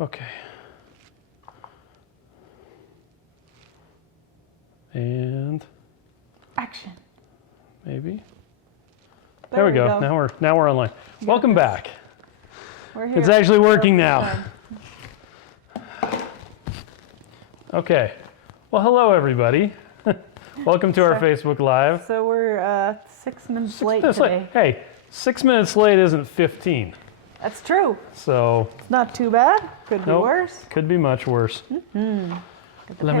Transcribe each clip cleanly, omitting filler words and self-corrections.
Okay. And action. Maybe. There we go. Now we're online. Welcome back. We're here. It's actually working now. Okay. Well, hello everybody. Welcome to our Facebook Live. So we're 6 minutes late today. Hey, 6 minutes late isn't 15. That's true. So it's not too bad. Could be worse. Could be much worse. Let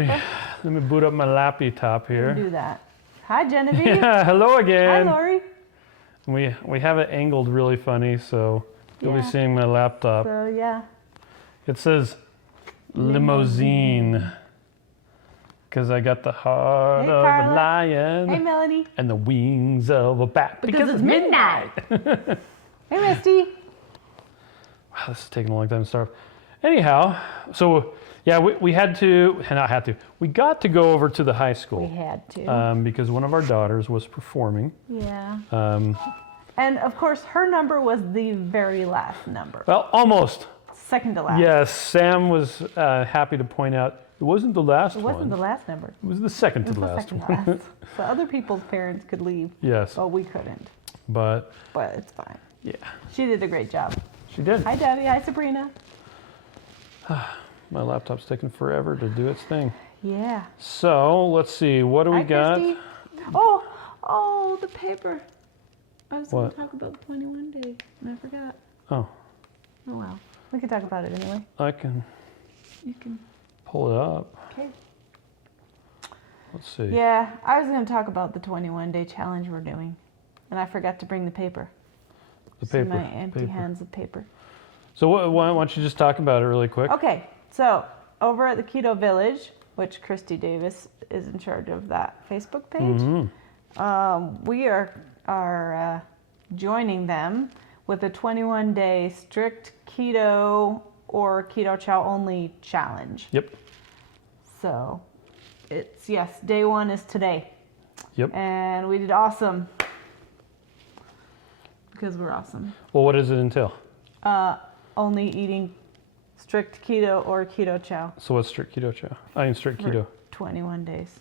me boot up my laptop here. Do that. Hi, Genevieve. Yeah, hello again. Hi, Lori. We have it angled really funny, so you'll be seeing my laptop. So yeah. It says limousine because I got the heart of a lion. Hey, Melanie. And the wings of a bat because it's midnight. Hey, Misty. Wow, this is taking a long time to start. Anyhow, so yeah, we got to go over to the high school. We had to. Because one of our daughters was performing. Yeah. And of course, her number was the very last number. Well, almost. Second to last. Yes, Sam was happy to point out it wasn't the last one. It wasn't the last number. It was the second to last one. So other people's parents could leave. Yes. But we couldn't. But it's fine. Yeah. She did a great job. She did. Hi, Debbie. Hi, Sabrina. My laptop's taking forever to do its thing. Yeah. So let's see. What do we got? Christy. Oh, the paper. I was going to talk about the 21 day, and I forgot. Oh. Oh well. We can talk about it anyway. You can pull it up. Okay. Let's see. Yeah, I was going to talk about the 21 day challenge we're doing, and I forgot to bring the paper. The paper. My empty hands of paper. So why don't you just talk about it really quick? Okay, so over at the Keto Village, which Christy Davis is in charge of that Facebook page, we are joining them with a 21-day strict keto or Keto Chow only challenge. Yep. So it's, day one is today. Yep. And we did awesome. Because we're awesome. Well, what does it entail? Only eating strict keto or Keto Chow. So what's strict keto chow? I mean strict keto. 21 days.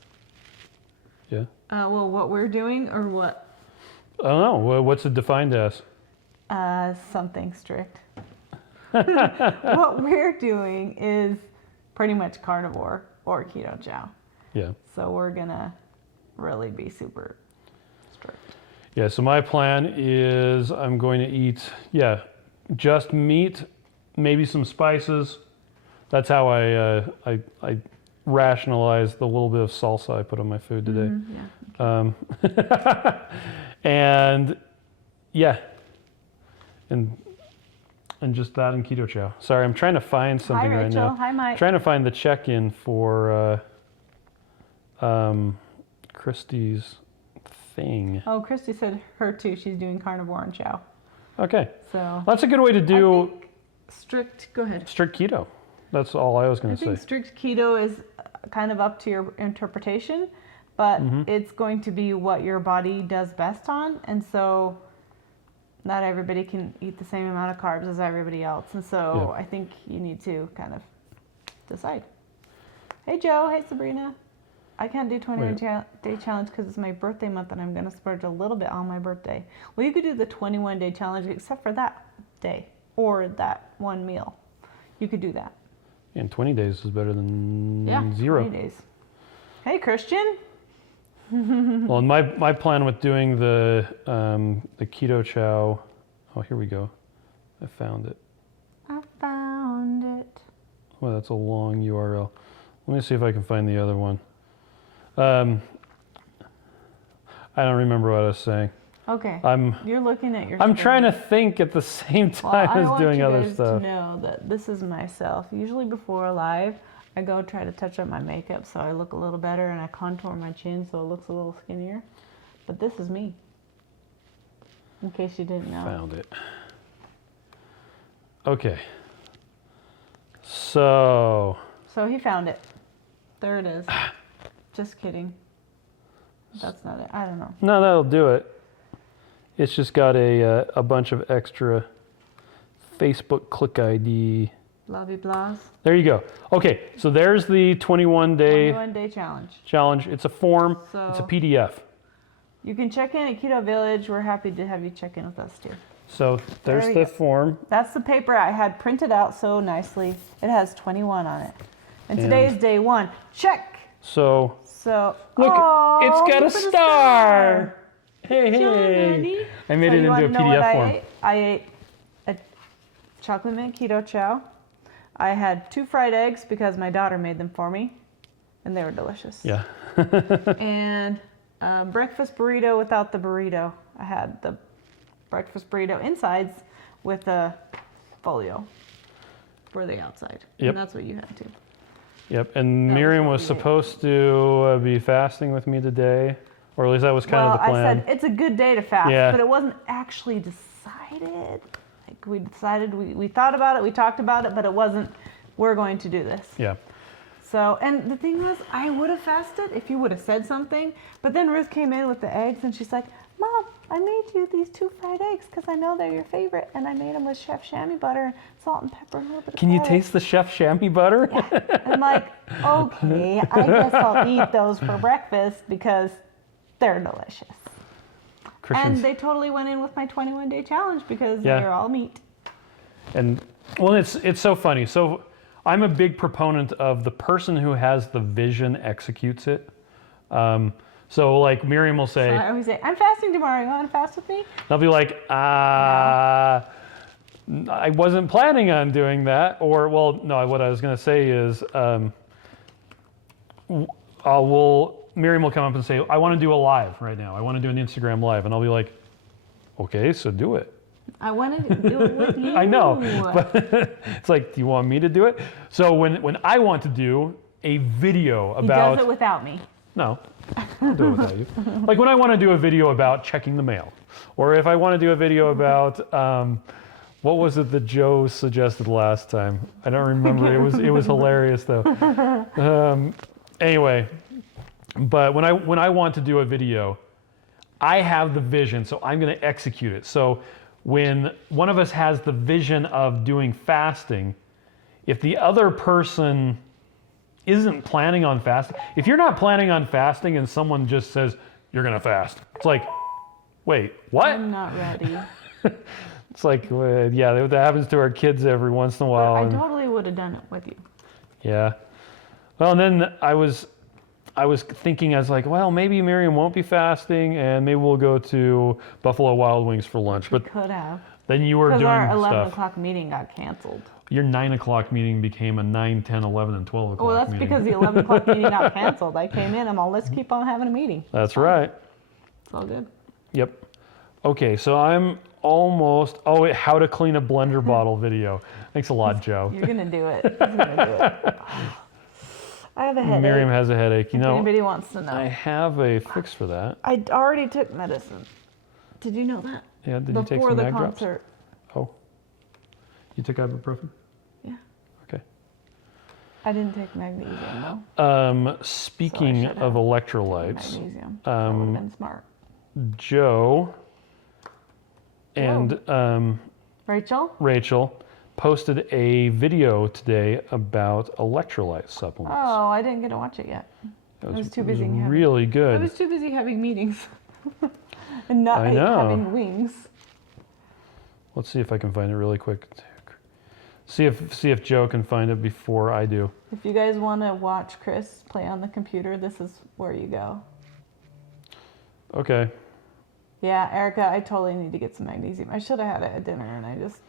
Yeah. Well, what we're doing or what? I don't know. What's it defined as? Something strict. What we're doing is pretty much carnivore or Keto Chow. Yeah. So we're gonna really be super strict. Yeah, so my plan is I'm going to eat, just meat, maybe some spices. That's how I rationalize the little bit of salsa I put on my food today. And and just that and Keto Chow. Sorry, I'm trying to find something right now. Hi, Mike. Trying to find the check-in for Christy's thing. Oh, Christy said her too. She's doing carnivore and chow. Okay. So that's a good way to do. I think strict. Go ahead. Strict keto. That's all I was going to say. I think strict keto is kind of up to your interpretation, but it's going to be what your body does best on, and so not everybody can eat the same amount of carbs as everybody else, and so I think you need to kind of decide. Hey Joe. Hey Sabrina. I can't do 21-day challenge because it's my birthday month and I'm going to splurge a little bit on my birthday. Well, you could do the 21-day challenge except for that day or that one meal. You could do that. And 20 days is better than 0. 20 days. Hey, Christian. Well, my plan with doing the Keto Chow, oh, here we go. I found it. I found it. Well, that's a long URL. Let me see if I can find the other one. I don't remember what I was saying. Okay. You're looking at your I'm trying to think at the same time as doing other stuff. I want you guys to know that this is myself. Usually before live, I go try to touch up my makeup so I look a little better and I contour my chin so it looks a little skinnier. But this is me. In case you didn't know. Found it. Okay. So he found it. There it is. Just kidding. That's not it. I don't know. No, that'll do it. It's just got a bunch of extra Facebook click ID Blah, blah, blahs. There you go. Okay, so there's the 21-day 21-day challenge. challenge. It's a form. It's a So PDF. you can check in at Keto Village. We're happy to have you check in with us too. So there's There we the go. form. That's the paper I had printed out so nicely. It has 21 on it. And today is day 1. Check. So So look, it's got we a put star. Hey, Johnny. hey. I made So it you into a wanna know what PDF I form. ate? I ate a chocolate mint keto chow. I had 2 fried eggs because my daughter made them for me, and they were delicious. Yeah. And breakfast burrito without the burrito. I had the breakfast burrito insides with a folio for the outside. Yep. And that's what you had too. Yep. And That was Miriam what was we ate. supposed to be fasting with me today, or at least that was kind of the plan. I said it's a good day to fast, Yeah. but it wasn't actually decided. Like we decided, we thought about it, we talked about it, but it wasn't, we're going to do this. Yeah. So, and the thing was, I would have fasted if you would have said something, but then Ruth came in with the eggs and she's like, Mom, I made you these 2 fried eggs because I know they're your favorite, and I made them with Chef Chamois butter, salt and pepper, and a little bit of Can you garlic." taste the Chef Chamois butter? And I'm like, okay, I guess I'll eat those for breakfast because they're delicious. Christian's, And they totally went in with my 21-day challenge because Yeah. they're all meat. and well, it's so funny. So I'm a big proponent of the person who has the vision executes it. So like Miriam will say, I always say, I'm fasting tomorrow. You want to fast with me? I'll be like, I wasn't planning on doing that. Or, well, no, what I was going to say is, Miriam will come up and say, I want to do a live right now. I want to do an Instagram live. And I'll be like, okay, so do it. I want to do it with you. I know, but it's like, do you want me to do it? So when I want to do a video He about... does it without me. No, I'll do it without you. Like when I want to do a video about checking the mail, or if I want to do a video about what was it that Joe suggested last time? I don't remember. It was hilarious though. Anyway, but when I want to do a video, I have the vision, so I'm going to execute it. So when one of us has the vision of doing fasting, if the other person isn't planning on fasting, if you're not planning on fasting and someone just says you're gonna fast, it's like, wait, what? I'm not ready. It's like, yeah, that happens to our kids every once in a while. I and- totally would have done it with you. yeah. Well, and then I was thinking, I was like, well, maybe Miriam won't be fasting, and maybe we'll go to Buffalo Wild Wings for lunch. But Could have. then you were Because doing our 11 stuff. o'clock meeting got canceled. Your 9 o'clock meeting became a 9, 10, 11, and 12 o'clock Well, that's meeting. because the 11 o'clock meeting got canceled. I came in, I'm all, let's keep on having a meeting. That's right. It's all good. Yep. Okay, so I'm almost. Oh, wait, how to clean a blender bottle video. Thanks a lot, Joe. You're going to do it. He's going to do it. I have a headache. Miriam has a headache. You if know, anybody wants to know. I have a fix for that. I already took medicine. Did you know that? Yeah, did you take Before some the mag drops? concert. Oh, you took ibuprofen? Yeah. Okay. I didn't take magnesium though. Speaking should of have electrolytes, Magnesium. That would have been smart. Joe and Rachel? Rachel posted a video today about electrolyte supplements. Oh, I didn't get to watch it yet. It I was too busy having. really I good. was too busy having meetings and not I know. having wings. Let's see if I can find it really quick. See if Joe can find it before I do. If you guys want to watch Chris play on the computer, this is where you go. Okay. Yeah, Erica, I totally need to get some magnesium. I should have had it at dinner and I just...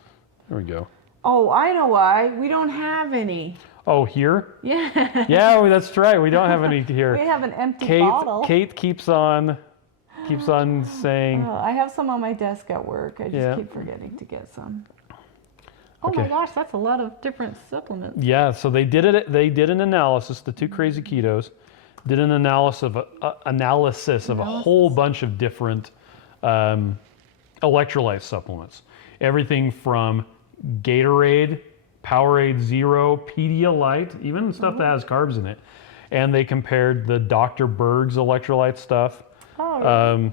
There we go. Oh, I know why. We don't have any. Oh, here? Yeah. Yeah, that's right. We don't have any here. We have an empty bottle. Kate keeps on saying. Oh, I have some on my desk at work. I just Yeah. keep forgetting to get some. Oh Okay. my gosh, that's a lot of different supplements. Yeah, so they did it. They did an analysis. The two crazy ketos did an analysis of a whole bunch of different electrolyte supplements. Everything from Gatorade, Powerade Zero, Pedialyte, even stuff that has carbs in it. And they compared the Dr. Berg's electrolyte stuff. Oh,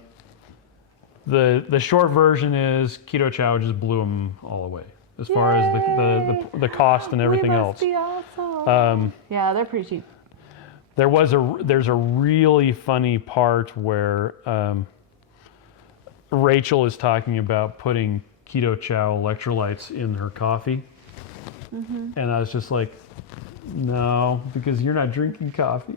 really? The short version is Keto Chow just blew them all away. as far as the cost and everything else. Be awesome. Yeah, they're pretty cheap. There's a really funny part where Rachel is talking about putting Keto Chow electrolytes in her coffee, and I was just like, no, because you're not drinking coffee.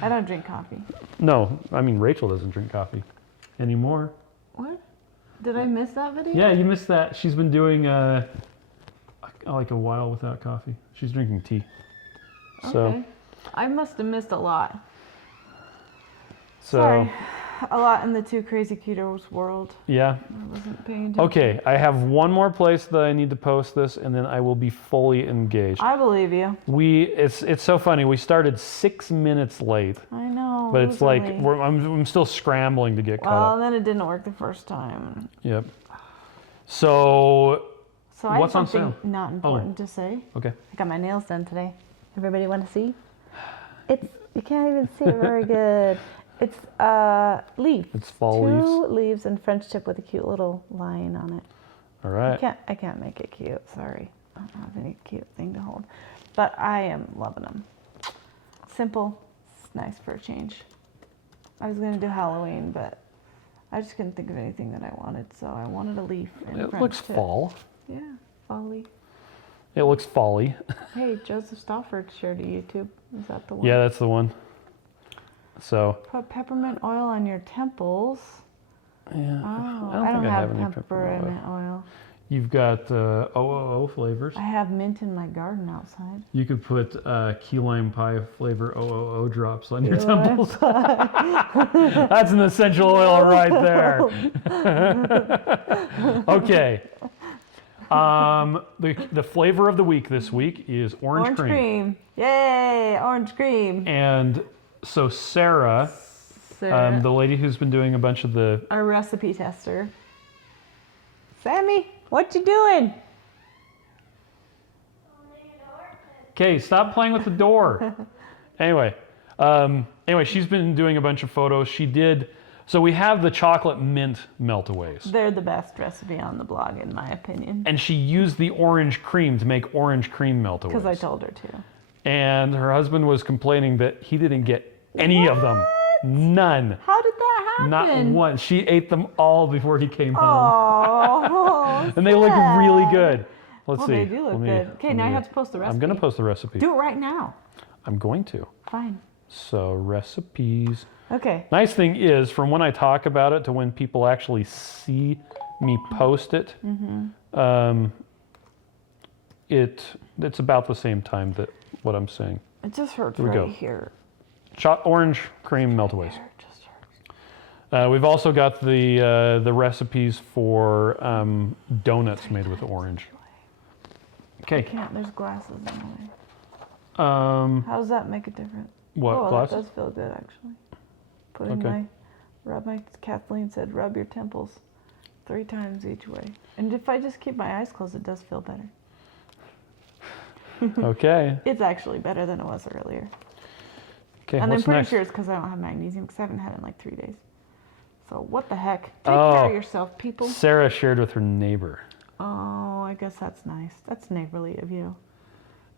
I don't drink coffee. No, I mean Rachel doesn't drink coffee anymore. What? Did I miss that video? Yeah, you missed that. She's been doing like a while without coffee. She's drinking tea. So, okay. I must have missed a lot. So, sorry. A lot in the Two Crazy Ketos world. Yeah. I wasn't paying attention. Okay, I have one more place that I need to post this, and then I will be fully engaged. I believe you. It's so funny. We started 6 minutes late. I know. But it's like I'm still scrambling to get caught up. Well, then it didn't work the first time. Yep. So I what's have on something sale? not important to say. Okay. I got my nails done today. Everybody want to see? You can't even see it very good. It's leaf. It's fall leaves. 2 leaves and French tip with a cute little line on it. All right. I can't make it cute. Sorry, I don't have any cute thing to hold, but I am loving them. Simple, it's nice for a change. I was gonna do Halloween, but I just couldn't think of anything that I wanted, so I wanted a leaf. And It French looks tip. fall. Yeah, fall leaf. It looks folly. Hey, Joseph Stauffer shared a YouTube. Is that the one? Yeah, that's the one. So. Put peppermint oil on your temples. Yeah. Oh, I don't think I have any peppermint oil. You've got OOO flavors. I have mint in my garden outside. You could put key lime pie flavor OOO drops on your temples. That's an essential oil right there. Okay. The flavor of the week this week is orange cream. Yay, orange cream. And so Sarah, the lady who's been doing a bunch of our recipe tester. Sammy, what you doing? Okay, stop playing with the door. Anyway, she's been doing a bunch of photos. So we have the chocolate mint meltaways. They're the best recipe on the blog, in my opinion. And she used the orange cream to make orange cream meltaways. Because I told her to. And her husband was complaining that he didn't get any of them. None. How did that happen? Not one. She ate them all before he came home. Oh, and they look really good. Let's see. They do look good. Okay, now you have to post the recipe. I'm going to post the recipe. Do it right now. I'm going to. Fine. So recipes. Okay. Nice thing is, from when I talk about it to when people actually see me post it, it's about the same time that what I'm saying. It just hurts Here we go. here. Orange cream meltaways. It just hurts. We've also got the recipes for donuts made with orange. Okay. There's glasses in the way. How does that make a difference? What, glasses? That does feel good, actually. Kathleen said, rub your temples 3 times each way. And if I just keep my eyes closed, it does feel better. Okay. It's actually better than it was earlier. Okay, and what's I'm pretty next? sure it's because I don't have magnesium, because I haven't had it in like 3 days. So what the heck? Take care of yourself, people. Sarah shared with her neighbor. Oh, I guess that's nice. That's neighborly of you.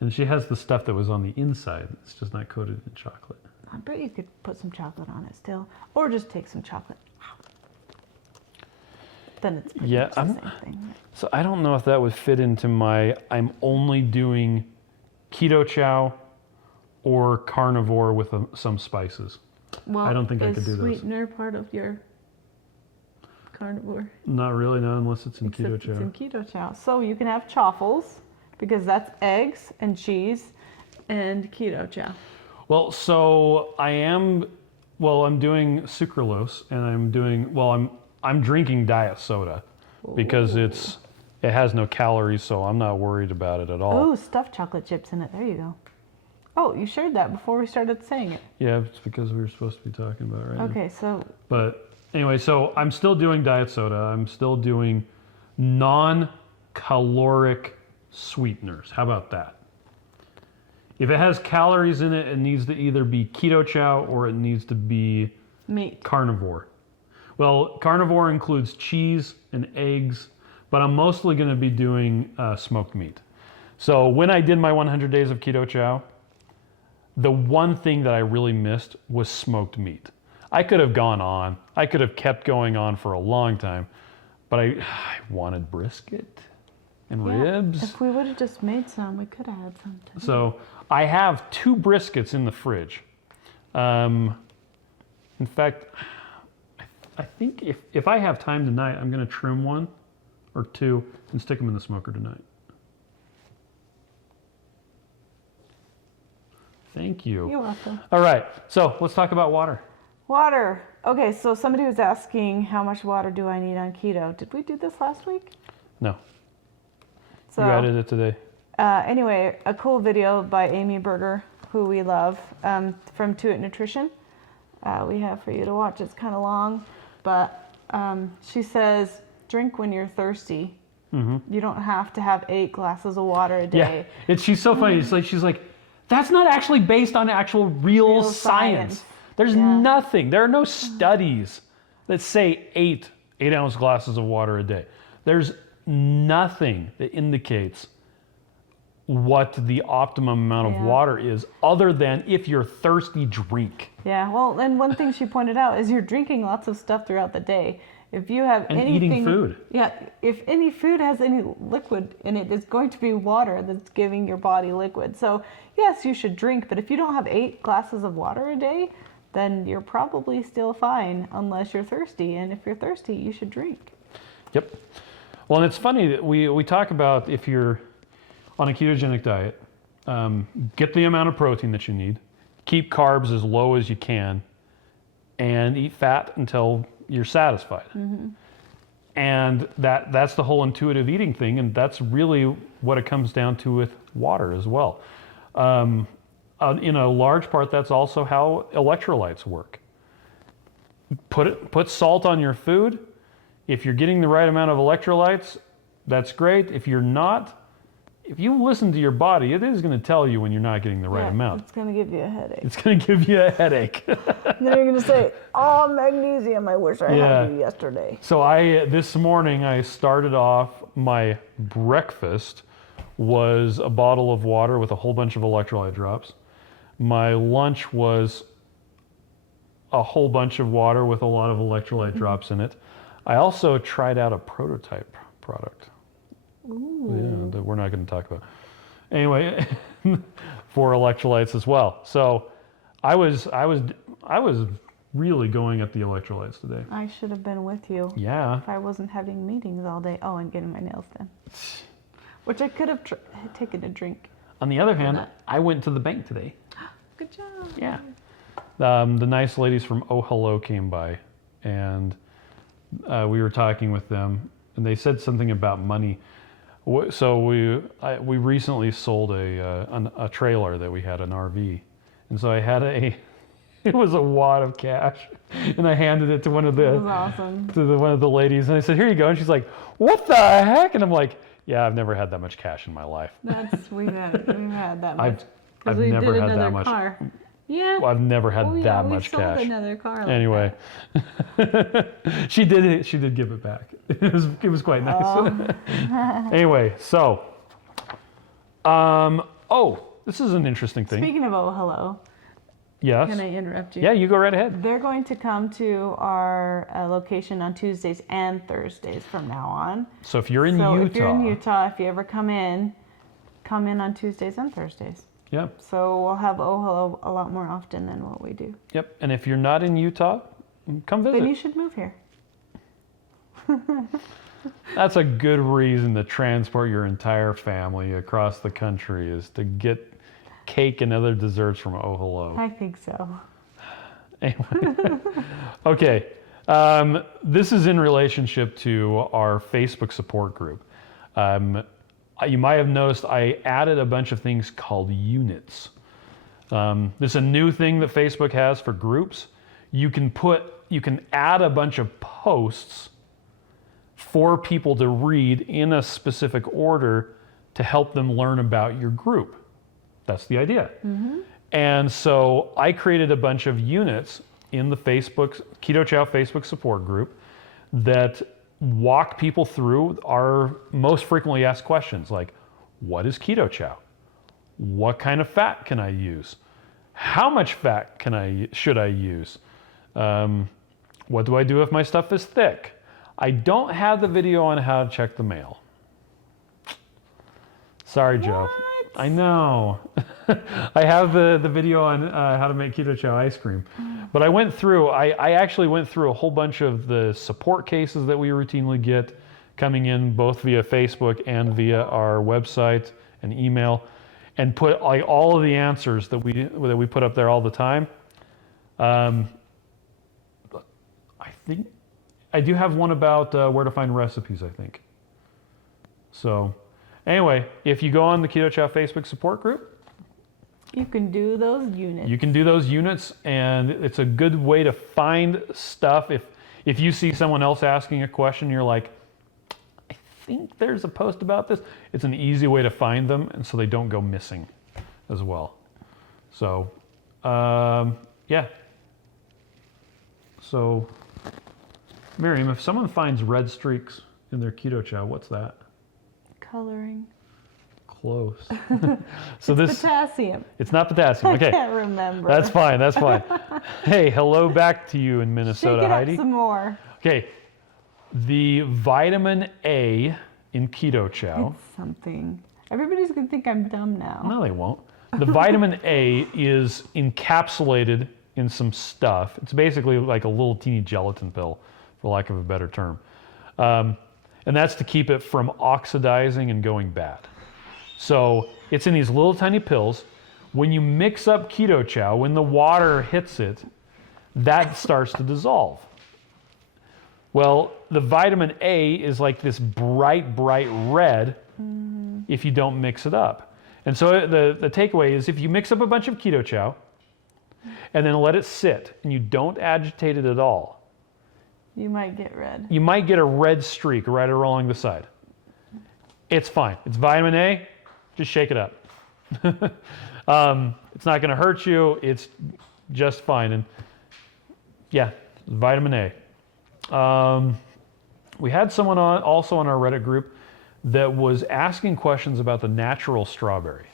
And she has the stuff that was on the inside. It's just not coated in chocolate. I bet you could put some chocolate on it still. Or just take some chocolate out. Then it's pretty much the same thing. Right? So I don't know if that would fit into my, I'm only doing Keto Chow or carnivore with some spices. Well, I don't think I could do those. Is sweetener part of your carnivore? Not really, no, unless it's in Keto Chow. It's in Keto Chow. So you can have chaffles, because that's eggs and cheese and Keto Chow. Well, so I'm doing sucralose, and I'm drinking diet soda because it has no calories, so I'm not worried about it at all. Oh, stuffed chocolate chips in it. There you go. Oh, you shared that before we started saying it. Yeah, it's because we were supposed to be talking about it right now. Okay, so. But anyway, so I'm still doing diet soda. I'm still doing non-caloric sweeteners. How about that? If it has calories in it, it needs to either be Keto Chow or it needs to be meat. Carnivore. Well, carnivore includes cheese and eggs, but I'm mostly going to be doing smoked meat. So when I did my 100 days of Keto Chow, the one thing that I really missed was smoked meat. I could have gone on. I could have kept going on for a long time, but I wanted brisket and ribs. If we would have just made some, we could have had some today. So I have 2 briskets in the fridge. In fact, I think if I have time tonight, I'm going to trim 1 or 2 and stick them in the smoker tonight. Thank you. You're welcome. All right, so let's talk about water. Water. Okay, so somebody was asking how much water do I need on keto. Did we do this last week? No, So, you added it today. Anyway, a cool video by Amy Berger, who we love, from To It Nutrition. We have for you to watch. It's kind of long, but she says, drink when you're thirsty. Mm-hmm. You don't have to have 8 glasses of water a day. Yeah, she's so funny. It's like she's like, that's not actually based on actual real science. There's nothing. There are no studies that say 8 ounce glasses of water a day. There's nothing that indicates what the optimum amount of water is, other than if you're thirsty, drink. Yeah, well, and one thing she pointed out is you're drinking lots of stuff throughout the day. If you have anything, eating food. Yeah, if any food has any liquid in it, it's going to be water that's giving your body liquid. So yes, you should drink, but if you don't have 8 glasses of water a day, then you're probably still fine unless you're thirsty. And if you're thirsty, you should drink. Yep. Well, and it's funny that we talk about if you're on a ketogenic diet, get the amount of protein that you need, keep carbs as low as you can, and eat fat until you're satisfied. Mm-hmm. And that's the whole intuitive eating thing, and that's really what it comes down to with water as well. In a large part, that's also how electrolytes work. Put salt on your food. If you're getting the right amount of electrolytes, that's great. If you're not, if you listen to your body, it is going to tell you when you're not getting the right amount. It's going to give you a headache. It's going to give you a headache. And then you're going to say, oh, magnesium, I wish I had you yesterday. So this morning, I started off my breakfast was a bottle of water with a whole bunch of electrolyte drops. My lunch was a whole bunch of water with a lot of electrolyte drops in it. I also tried out a prototype product. Ooh. Yeah, that we're not going to talk about. Anyway, for electrolytes as well. So I was really going at the electrolytes today. I should have been with you. Yeah. If I wasn't having meetings all day. Oh, and getting my nails done. Which I could have taken a drink. On the other hand, I went to the bank today. Good job. Yeah. The nice ladies from Oh Hello came by, and we were talking with them, and they said something about money. So we recently sold a trailer that we had, an RV, and so I had it was a wad of cash, and I handed it to one of the ladies, and I said, "Here you go," and she's like, "What the heck?" And I'm like, "Yeah, I've never had that much cash in my life." We've had that much. I've never had that much. Car. Yeah. Well, I've never had that much cash. We sold another car. Anyway, she did give it back. It was quite nice. Anyway, so, this is an interesting thing. Speaking of Oh Hello. Yes. Can I interrupt you? Yeah, you go right ahead. They're going to come to our location on Tuesdays and Thursdays from now on. So if you're in Utah, if you ever come in on Tuesdays and Thursdays. Yep. So we'll have Oh Hello a lot more often than what we do. Yep. And if you're not in Utah, come visit. Then you should move here. That's a good reason to transport your entire family across the country, is to get cake and other desserts from Oh Hello. I think so. Anyway. Okay. This is in relationship to our Facebook support group. You might have noticed I added a bunch of things called units. This is a new thing that Facebook has for groups. You can add a bunch of posts for people to read in a specific order to help them learn about your group. That's the idea. Mm-hmm. And so I created a bunch of units in the Keto Chow Facebook support group that walk people through our most frequently asked questions, like, what is Keto Chow? What kind of fat can I use? How much fat should I use? What do I do if my stuff is thick? I don't have the video on how to check the mail. Sorry, Joe. I know. I have the video on how to make Keto Chow ice cream. But I actually went through a whole bunch of the support cases that we routinely get coming in both via Facebook and via our website and email, and put like all of the answers that we put up there all the time. I think I do have one about where to find recipes, I think. So anyway, if you go on the Keto Chow Facebook support group, you can do those units. You can do those units, and it's a good way to find stuff. If you see someone else asking a question, you're like, I think there's a post about this. It's an easy way to find them, and so they don't go missing as well. So, yeah. So, Miriam, if someone finds red streaks in their Keto Chow, what's that? Coloring. Close. So it's potassium. It's not potassium. Okay. I can't remember. That's fine. That's fine. Hey, hello back to you in Minnesota, Shake it Heidi. up some more. Okay. The vitamin A in Keto Chow. It's something. Everybody's gonna think I'm dumb now. No, they won't. The vitamin A is encapsulated in some stuff. It's basically like a little teeny gelatin pill, for lack of a better term. And that's to keep it from oxidizing and going bad. So it's in these little tiny pills. When you mix up Keto Chow, when the water hits it, that starts to dissolve. Well, the vitamin A is like this bright, bright red if you don't mix it up. And so the takeaway is if you mix up a bunch of Keto Chow and then let it sit and you don't agitate it at all, you might get red. You might get a red streak right along the side. It's fine. It's vitamin A. Just shake it up. It's not going to hurt you. It's just fine. And yeah, vitamin A. We had someone also on our Reddit group that was asking questions about the natural strawberry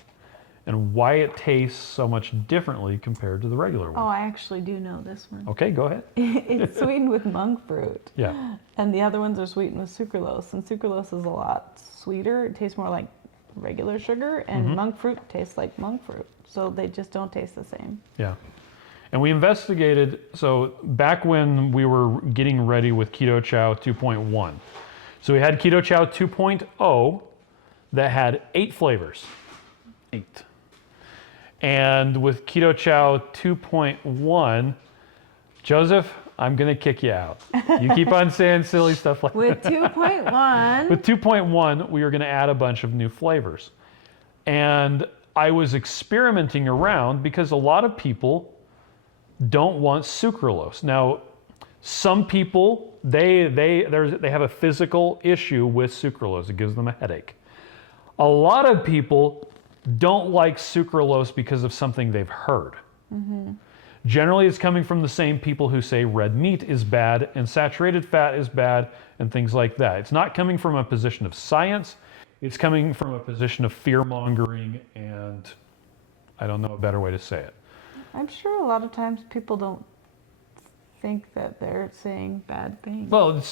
and why it tastes so much differently compared to the regular one. Oh, I actually do know this one. Okay, go ahead. It's sweetened with monk fruit. Yeah. And the other ones are sweetened with sucralose. And sucralose is a lot sweeter. It tastes more like regular sugar, and monk fruit tastes like monk fruit. So they just don't taste the same. Yeah. And we investigated, so back when we were getting ready with Keto Chow 2.1. So we had Keto Chow 2.0 that had 8 flavors. 8. And with Keto Chow 2.1, Joseph, I'm going to kick you out. You keep on saying silly stuff like With that. 2.1. With 2.1, we were going to add a bunch of new flavors. And I was experimenting around because a lot of people don't want sucralose. Now, some people, they have a physical issue with sucralose. It gives them a headache. A lot of people don't like sucralose because of something they've heard. Generally, it's coming from the same people who say red meat is bad and saturated fat is bad and things like that. It's not coming from a position of science. It's coming from a position of fear-mongering, and I don't know a better way to say it. I'm sure a lot of times people don't think that they're saying bad things. Well,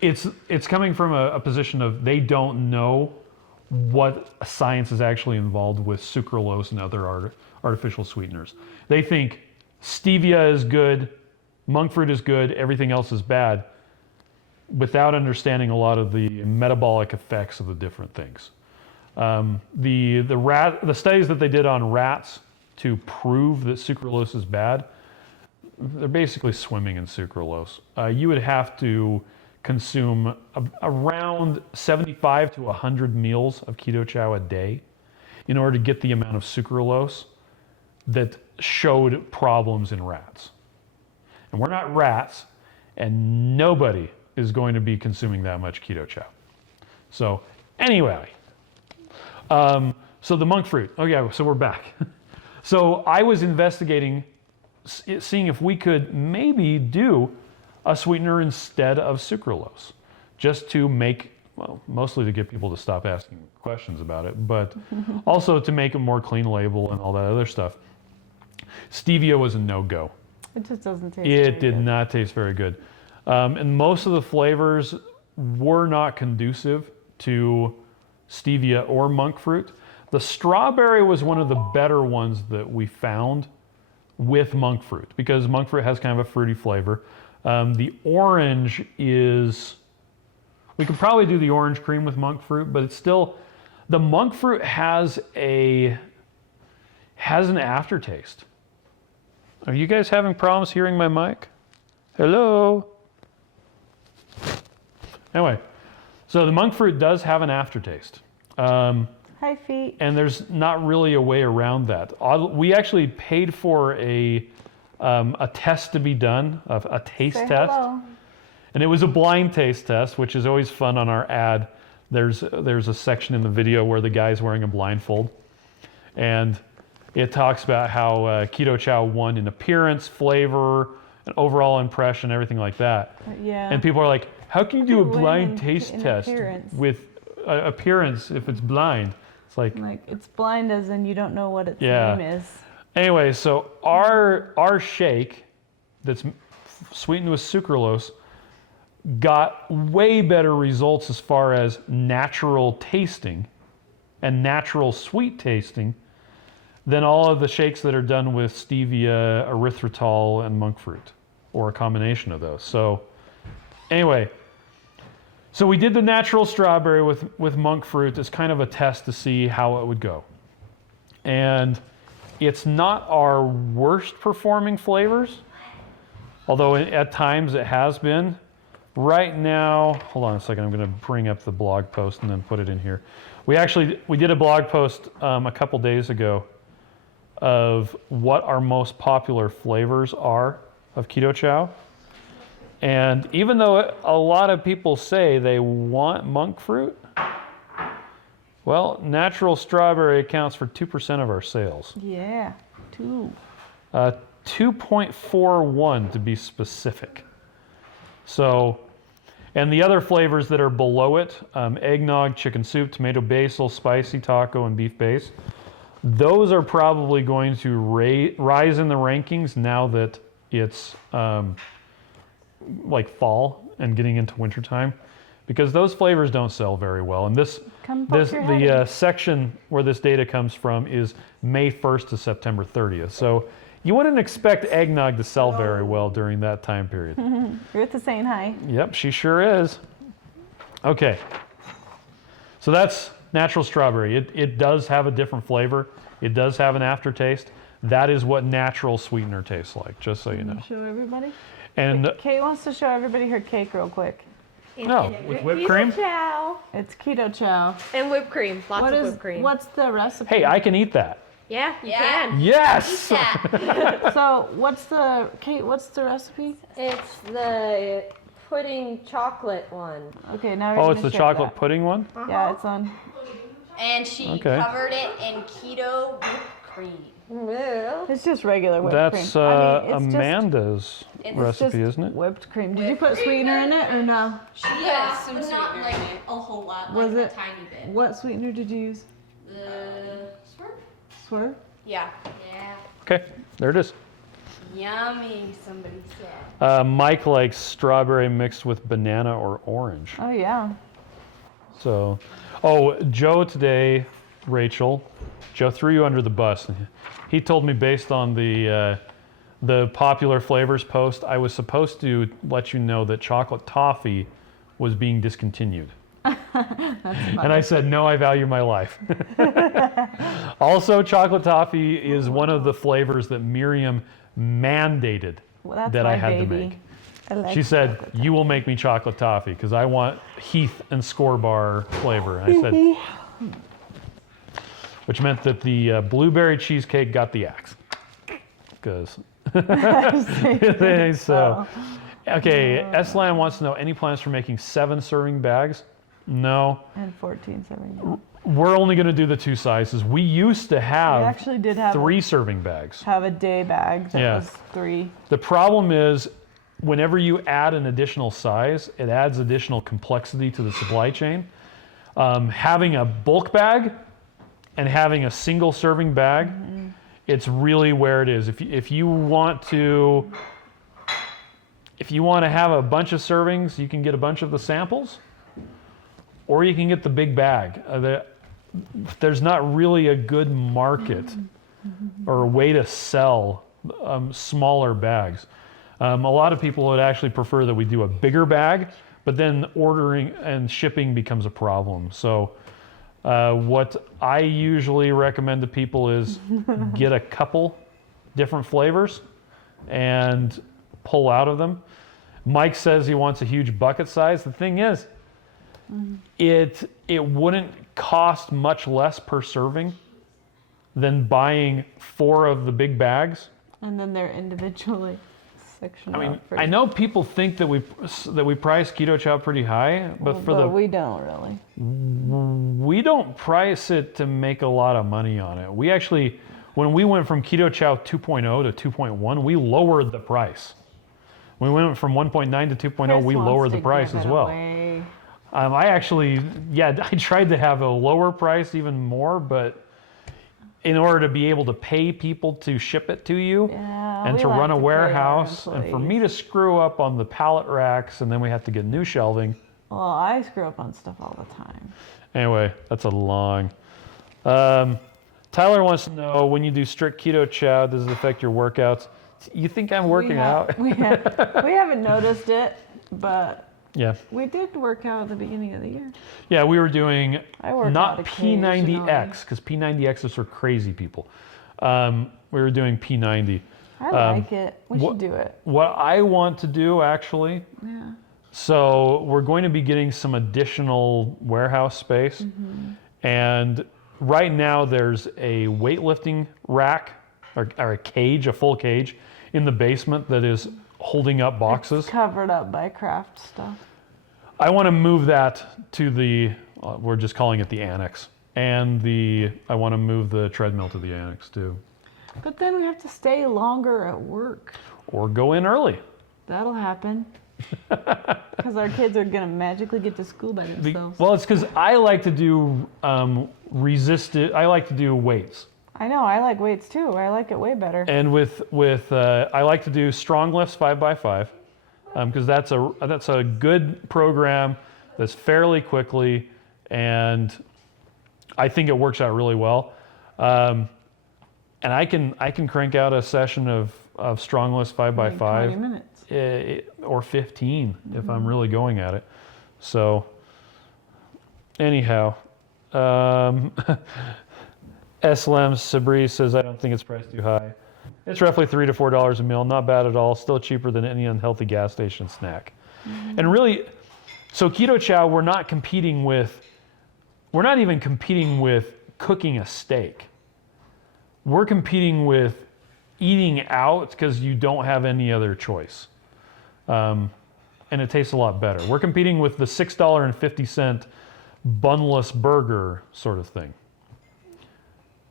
it's coming from a position of they don't know what science is actually involved with sucralose and other artificial sweeteners. They think stevia is good, monk fruit is good, everything else is bad, without understanding a lot of the metabolic effects of the different things. The studies that they did on rats to prove that sucralose is bad, they're basically swimming in sucralose. You would have to consume around 75 to 100 meals of Keto Chow a day in order to get the amount of sucralose that showed problems in rats. And we're not rats, and nobody is going to be consuming that much Keto Chow. So anyway, so the monk fruit. Oh yeah, so we're back. So I was investigating, seeing if we could maybe do a sweetener instead of sucralose. just to make, well, mostly to get people to stop asking questions about it, but also to make it more clean label and all that other stuff. Stevia was a no-go. It just doesn't taste It very did good. not taste very good. And most of the flavors were not conducive to stevia or monk fruit. The strawberry was one of the better ones that we found with monk fruit, because monk fruit has kind of a fruity flavor. The orange is, we could probably do the orange cream with monk fruit, but it's still, the monk fruit has an aftertaste. Are you guys having problems hearing my mic? Hello? Anyway, so the monk fruit does have an aftertaste. Hi, feet. And there's not really a way around that. We actually paid for a test to be done, a taste Say test. hello. And it was a blind taste test, which is always fun on our ad. There's a section in the video where the guy's wearing a blindfold. And it talks about how Keto Chow won in appearance, flavor, and overall impression, everything like that. Yeah. And people are like, how can you do a Win blind taste in test appearance. with appearance if it's blind? It's like, It's blind as in you don't know what its Yeah. name is. anyway, so our shake that's sweetened with sucralose got way better results as far as natural tasting and natural sweet tasting than all of the shakes that are done with stevia, erythritol, and monk fruit, or a combination of those. So anyway, so we did the natural strawberry with monk fruit as kind of a test to see how it would go. And it's not our worst performing flavors, although at times it has been. Right now, hold on a second, I'm going to bring up the blog post and then put it in here. We did a blog post a couple days ago of what our most popular flavors are of Keto Chow. And even though a lot of people say they want monk fruit, well, natural strawberry accounts for 2% of our sales. Yeah. 2. 2.41 to be specific. So, and the other flavors that are below it, eggnog, chicken soup, tomato basil, spicy taco, and beef base, those are probably going to rise in the rankings now that it's like fall and getting into wintertime, because those flavors don't sell very well. And the section where this data comes from is May 1st to September 30th. So you wouldn't expect eggnog to sell very well during that time period. Ruth is saying hi. Yep, she sure is. Okay, so that's natural strawberry. It does have a different flavor. It does have an aftertaste. That is what natural sweetener tastes like, just so you know. Show everybody. And Kate wants to show everybody her cake real quick. no, with whipped cream? Keto Chow. It's Keto Chow. And whipped cream. Lots of whipped cream. What's the recipe? Hey, I can eat that. Yeah, you can. Yes! So what's the recipe? It's the pudding chocolate one. Okay, now Oh, it's the chocolate pudding one? Yeah, it's on. And she Okay. covered it in keto whipped cream. Well, It's just regular whipped That's cream. It's just- Amanda's It's recipe, just isn't it? whipped cream. Did you put sweetener in it or no? She put some but not like a whole lot, Was like it- a tiny bit. What sweetener did you use? Swerve? Yeah. Yeah. Okay, there it is. Yummy, somebody said. Mike likes strawberry mixed with banana or orange. Oh yeah. So, Joe today, Rachel, Joe threw you under the bus. He told me based on the popular flavors post, I was supposed to let you know that chocolate toffee was being discontinued. And I said, no, I value my life. Also, chocolate toffee is one of the flavors that Miriam mandated Well, that's that my I had baby. to make. I like She said, chocolate. you will make me chocolate toffee because I want Heath and Score Bar flavor. And I said, which meant that the blueberry cheesecake got the axe. Because, so, okay, S-Lam wants to know, any plans for making 7 serving bags? No. And 14.70. We're only going to do the 2 sizes. We used to We have actually did have 3 serving bags. a day bag that Yeah. was 3. The problem is whenever you add an additional size, it adds additional complexity to the supply chain. Having a bulk bag and having a single serving bag, it's really where it is. If you want to have a bunch of servings, you can get a bunch of the samples, or you can get the big bag. There's not really a good market or a way to sell smaller bags. A lot of people would actually prefer that we do a bigger bag, but then ordering and shipping becomes a problem. So what I usually recommend to people is get a couple different flavors and pull out of them. Mike says he wants a huge bucket size. The thing is, it wouldn't cost much less per serving than buying 4 of the big bags. And then they're individually sectioned. I mean, I know people think that we price Keto Chow pretty high, but we don't really. We don't price it to make a lot of money on it. We actually, when we went from Keto Chow 2.0 to 2.1, we lowered the price. When we went from 1.9 to 2.0, we lowered the price as well. I tried to have a lower price even more, but in order to be able to pay people to ship it to you and to run a warehouse, and for me to screw up on the pallet racks, and then we have to get new shelving. Well, I screw up on stuff all the time. Anyway, that's a long. Tyler wants to know, when you do strict Keto Chow, does it affect your workouts? You think I'm working out? We haven't noticed it, but yeah, we did work out at the beginning of the year. Yeah, we were doing not occasionally. P90X, because P90X is for crazy people. We were doing P90. I like it. We should do it. What I want to do, actually, so we're going to be getting some additional warehouse space. And right now there's a weightlifting rack, or a cage, a full cage, in the basement that is holding up boxes. It's covered up by craft stuff. I want to move that to the, we're just calling it the annex. And I want to move the treadmill to the annex too. But then we have to stay longer at work. Or go in early. That'll happen. Because our kids are going to magically get to school by themselves. Well, it's because I like to do I like to do weights. I know, I like weights too. I like it way better. And I like to do strong lifts 5x5, because that's a good program that's fairly quickly, and I think it works out really well. And I can crank out a session of strong lifts 5x5, 20 minutes. Or 15 if I'm really going at it. So anyhow. SLM Sabri says, I don't think it's priced too high. It's roughly $3 to $4 a meal. Not bad at all. Still cheaper than any unhealthy gas station snack. And really, so Keto Chow, we're not even competing with cooking a steak. We're competing with eating out because you don't have any other choice. And it tastes a lot better. We're competing with the $6.50 bunless burger sort of thing.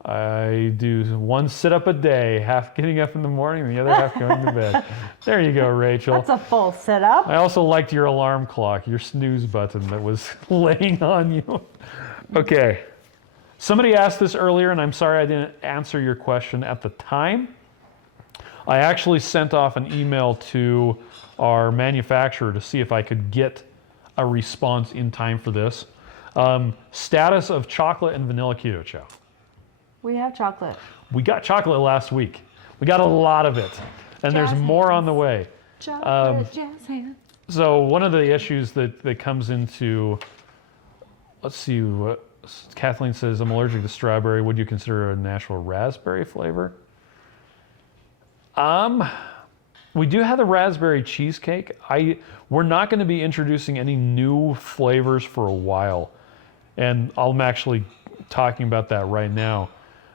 I do one sit-up a day, half getting up in the morning and the other half going to bed. There you go, Rachel. That's a full sit-up. I also liked your alarm clock, your snooze button that was laying on you. Okay. Somebody asked this earlier, and I'm sorry I didn't answer your question at the time. I actually sent off an email to our manufacturer to see if I could get a response in time for this. Status of chocolate and vanilla Keto Chow. We have chocolate. We got chocolate last week. We got a lot of it, and there's more on the way. Chocolate jazz hands. So one of the issues that comes into, let's see, what Kathleen says, I'm allergic to strawberry. Would you consider a natural raspberry flavor? We do have the raspberry cheesecake. We're not going to be introducing any new flavors for a while, and I'm actually talking about that right now.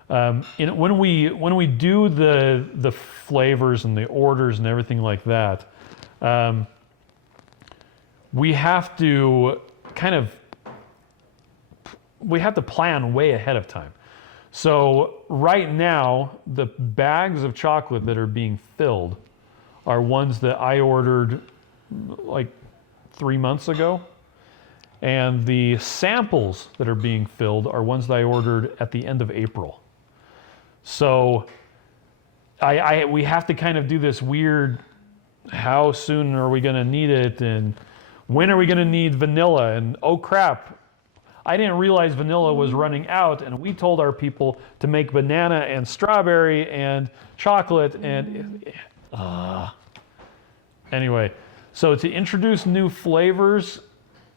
When we do the flavors and the orders and everything like that, we have to plan way ahead of time. So right now, the bags of chocolate that are being filled are ones that I ordered like 3 months ago. And the samples that are being filled are ones that I ordered at the end of April. So we have to kind of do this weird, how soon are we going to need it? And when are we going to need vanilla? And oh crap, I didn't realize vanilla was running out. And we told our people to make banana and strawberry and chocolate. And anyway, so to introduce new flavors,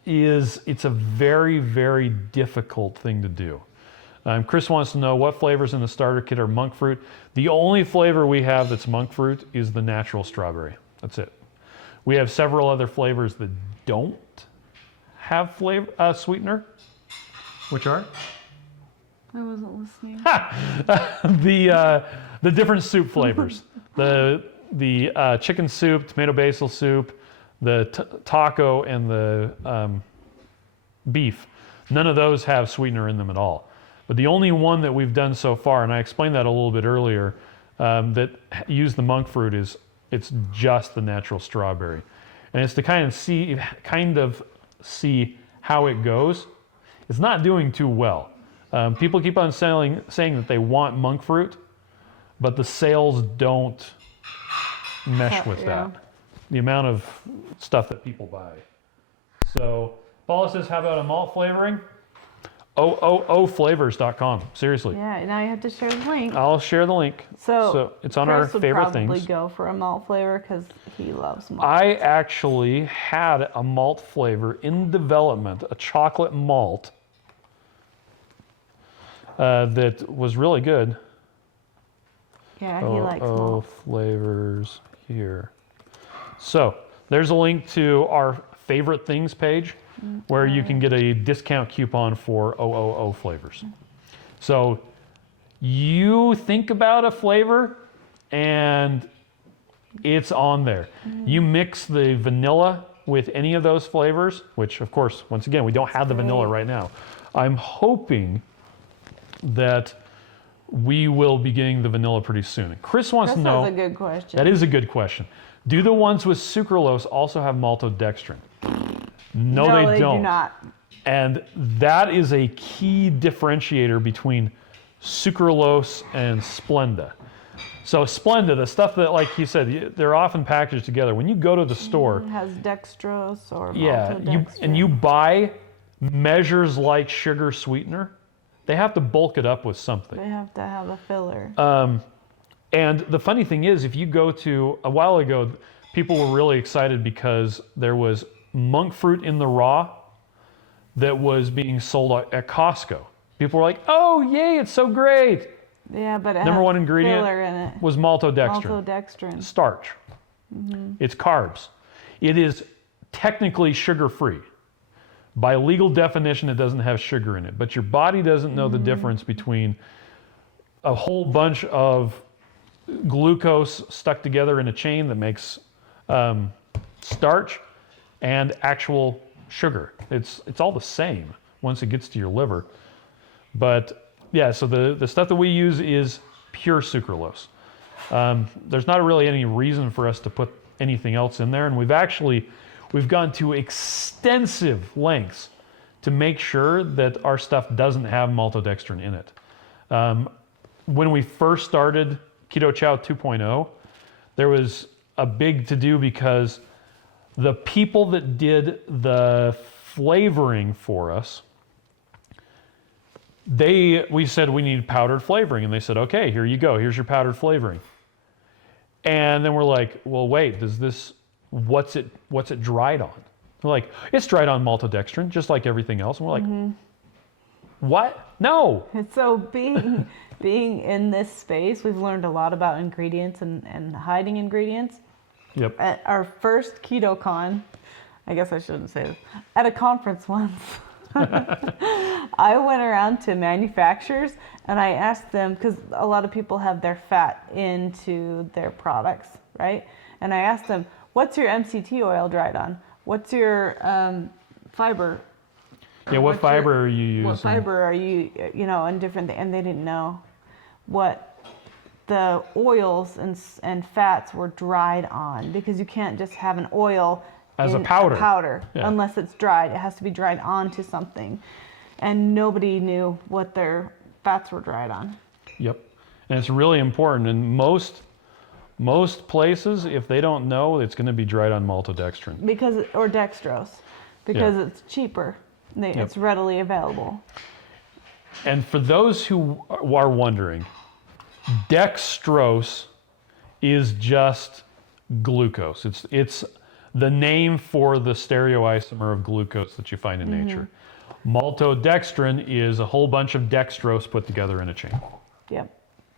it's a very, very difficult thing to do. Chris wants to know what flavors in the starter kit are monk fruit. The only flavor we have that's monk fruit is the natural strawberry. That's it. We have several other flavors that don't have sweetener, which are I wasn't listening. the different soup flavors. the chicken soup, tomato basil soup, the taco, and the beef. None of those have sweetener in them at all. But the only one that we've done so far, and I explained that a little bit earlier, that use the monk fruit it's just the natural strawberry. And it's to kind of see how it goes. It's not doing too well. People keep on saying that they want monk fruit, but the sales don't mesh with that. The amount of stuff that people buy. So Paula says, how about a malt flavoring? flavors.com. Seriously. Yeah, now you have to share the link. I'll share the link. So it's on our favorite things. Chris would probably go for a malt flavor because he loves malt. I actually had a malt flavor in development, a chocolate malt that was really good. Yeah, he likes malt. Flavors here. So there's a link to our favorite things page where you can get a discount coupon for flavors. So you think about a flavor and it's on there. You mix the vanilla with any of those flavors, which of course, once again, we don't have the vanilla right now. I'm hoping that we will be getting the vanilla pretty soon. Chris wants to know. That's a good question. That is a good question. Do the ones with sucralose also have maltodextrin? No, they don't. Do not. And that is a key differentiator between sucralose and Splenda. So Splenda, the stuff that, like he said, they're often packaged together. When you go to the store, it has dextrose or maltodextrin. you buy measures like sugar sweetener, they have to bulk it up with something. They have to have a filler. And the funny thing is, if you go to, a while ago, people were really excited because there was monk fruit in the raw that was being sold at Costco. People were like, oh, yay, it's so great. Yeah, but it Number has one ingredient filler in it. was maltodextrin. Maltodextrin. Starch. It's carbs. It is technically sugar-free. By legal definition, it doesn't have sugar in it, but your body doesn't know the difference between a whole bunch of glucose stuck together in a chain that makes starch and actual sugar. It's all the same once it gets to your liver. But yeah, so the stuff that we use is pure sucralose. There's not really any reason for us to put anything else in there, and we've gone to extensive lengths to make sure that our stuff doesn't have maltodextrin in it. When we first started Keto Chow 2.0, there was a big to-do because the people that did the flavoring for us, we said we need powdered flavoring, and they said, okay, here you go, here's your powdered flavoring. And then we're like, well, wait, what's it dried on? They're like, it's dried on maltodextrin, just like everything else. And we're like, what? No. So being in this space, we've learned a lot about ingredients and hiding ingredients. Yep. At our first KetoCon, I guess I shouldn't say this, at a conference once, I went around to manufacturers and I asked them, because a lot of people have their fat into their products, right? And I asked them, what's your MCT oil dried on? What's your fiber? Yeah, what fiber are you using? What fiber are you, and different, and they didn't know what the oils and fats were dried on, because you can't just have an oil as in a powder, unless it's dried. It has to be dried onto something, and nobody knew what their fats were dried on. Yep, and it's really important. And most places, if they don't know, it's going to be dried on maltodextrin. Or dextrose, because it's cheaper. It's readily available. And for those who are wondering, dextrose is just glucose. It's the name for the stereoisomer of glucose that you find in nature. Maltodextrin is a whole bunch of dextrose put together in a chain. Yep.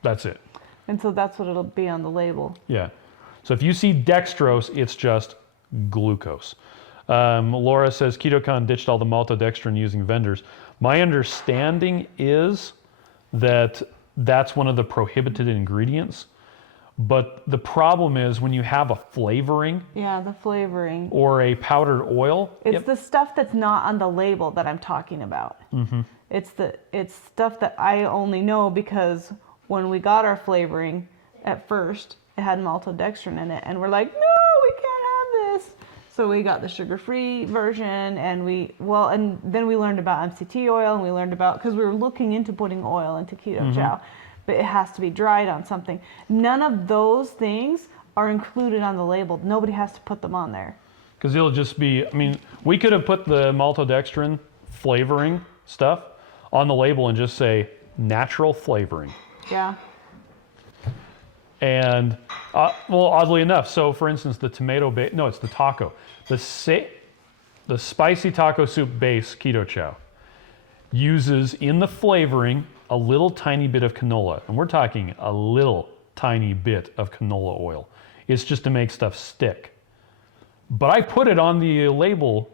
That's it. And so that's what it'll be on the label. Yeah. So if you see dextrose, it's just glucose. Laura says KetoCon ditched all the maltodextrin using vendors. My understanding is that that's one of the prohibited ingredients. But the problem is when you have a flavoring. Yeah, the flavoring. Or a powdered oil. It's the stuff that's not on the label that I'm talking about. It's stuff that I only know because when we got our flavoring, at first, it had maltodextrin in it. And we're like, no, we can't have this. So we got the sugar-free version, and then we learned about MCT oil, and we learned about, because we were looking into putting oil into Keto Chow, but it has to be dried on something. None of those things are included on the label. Nobody has to put them on there. Because it'll just be, we could have put the maltodextrin flavoring stuff on the label and just say natural flavoring. Yeah. And, oddly enough, so for instance, it's the taco. The spicy taco soup base Keto Chow uses in the flavoring a little tiny bit of canola. And we're talking a little tiny bit of canola oil. It's just to make stuff stick. But I put it on the label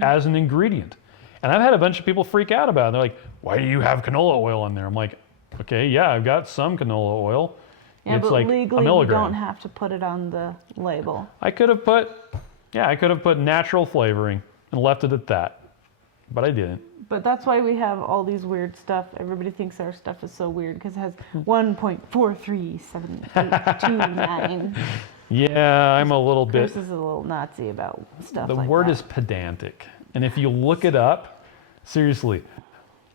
as an ingredient. And I've had a bunch of people freak out about it. They're like, why do you have canola oil on there? I'm like, okay, yeah, I've got some canola oil. Yeah, it's but like legally a you milligram. don't have to put it on the label. I could have put natural flavoring and left it at that, but I didn't. But that's why we have all these weird stuff. Everybody thinks our stuff is so weird because it has 1.437829. Yeah, I'm a little bit. Chris is a little Nazi about stuff The like word that. is pedantic, and if you look it up, seriously,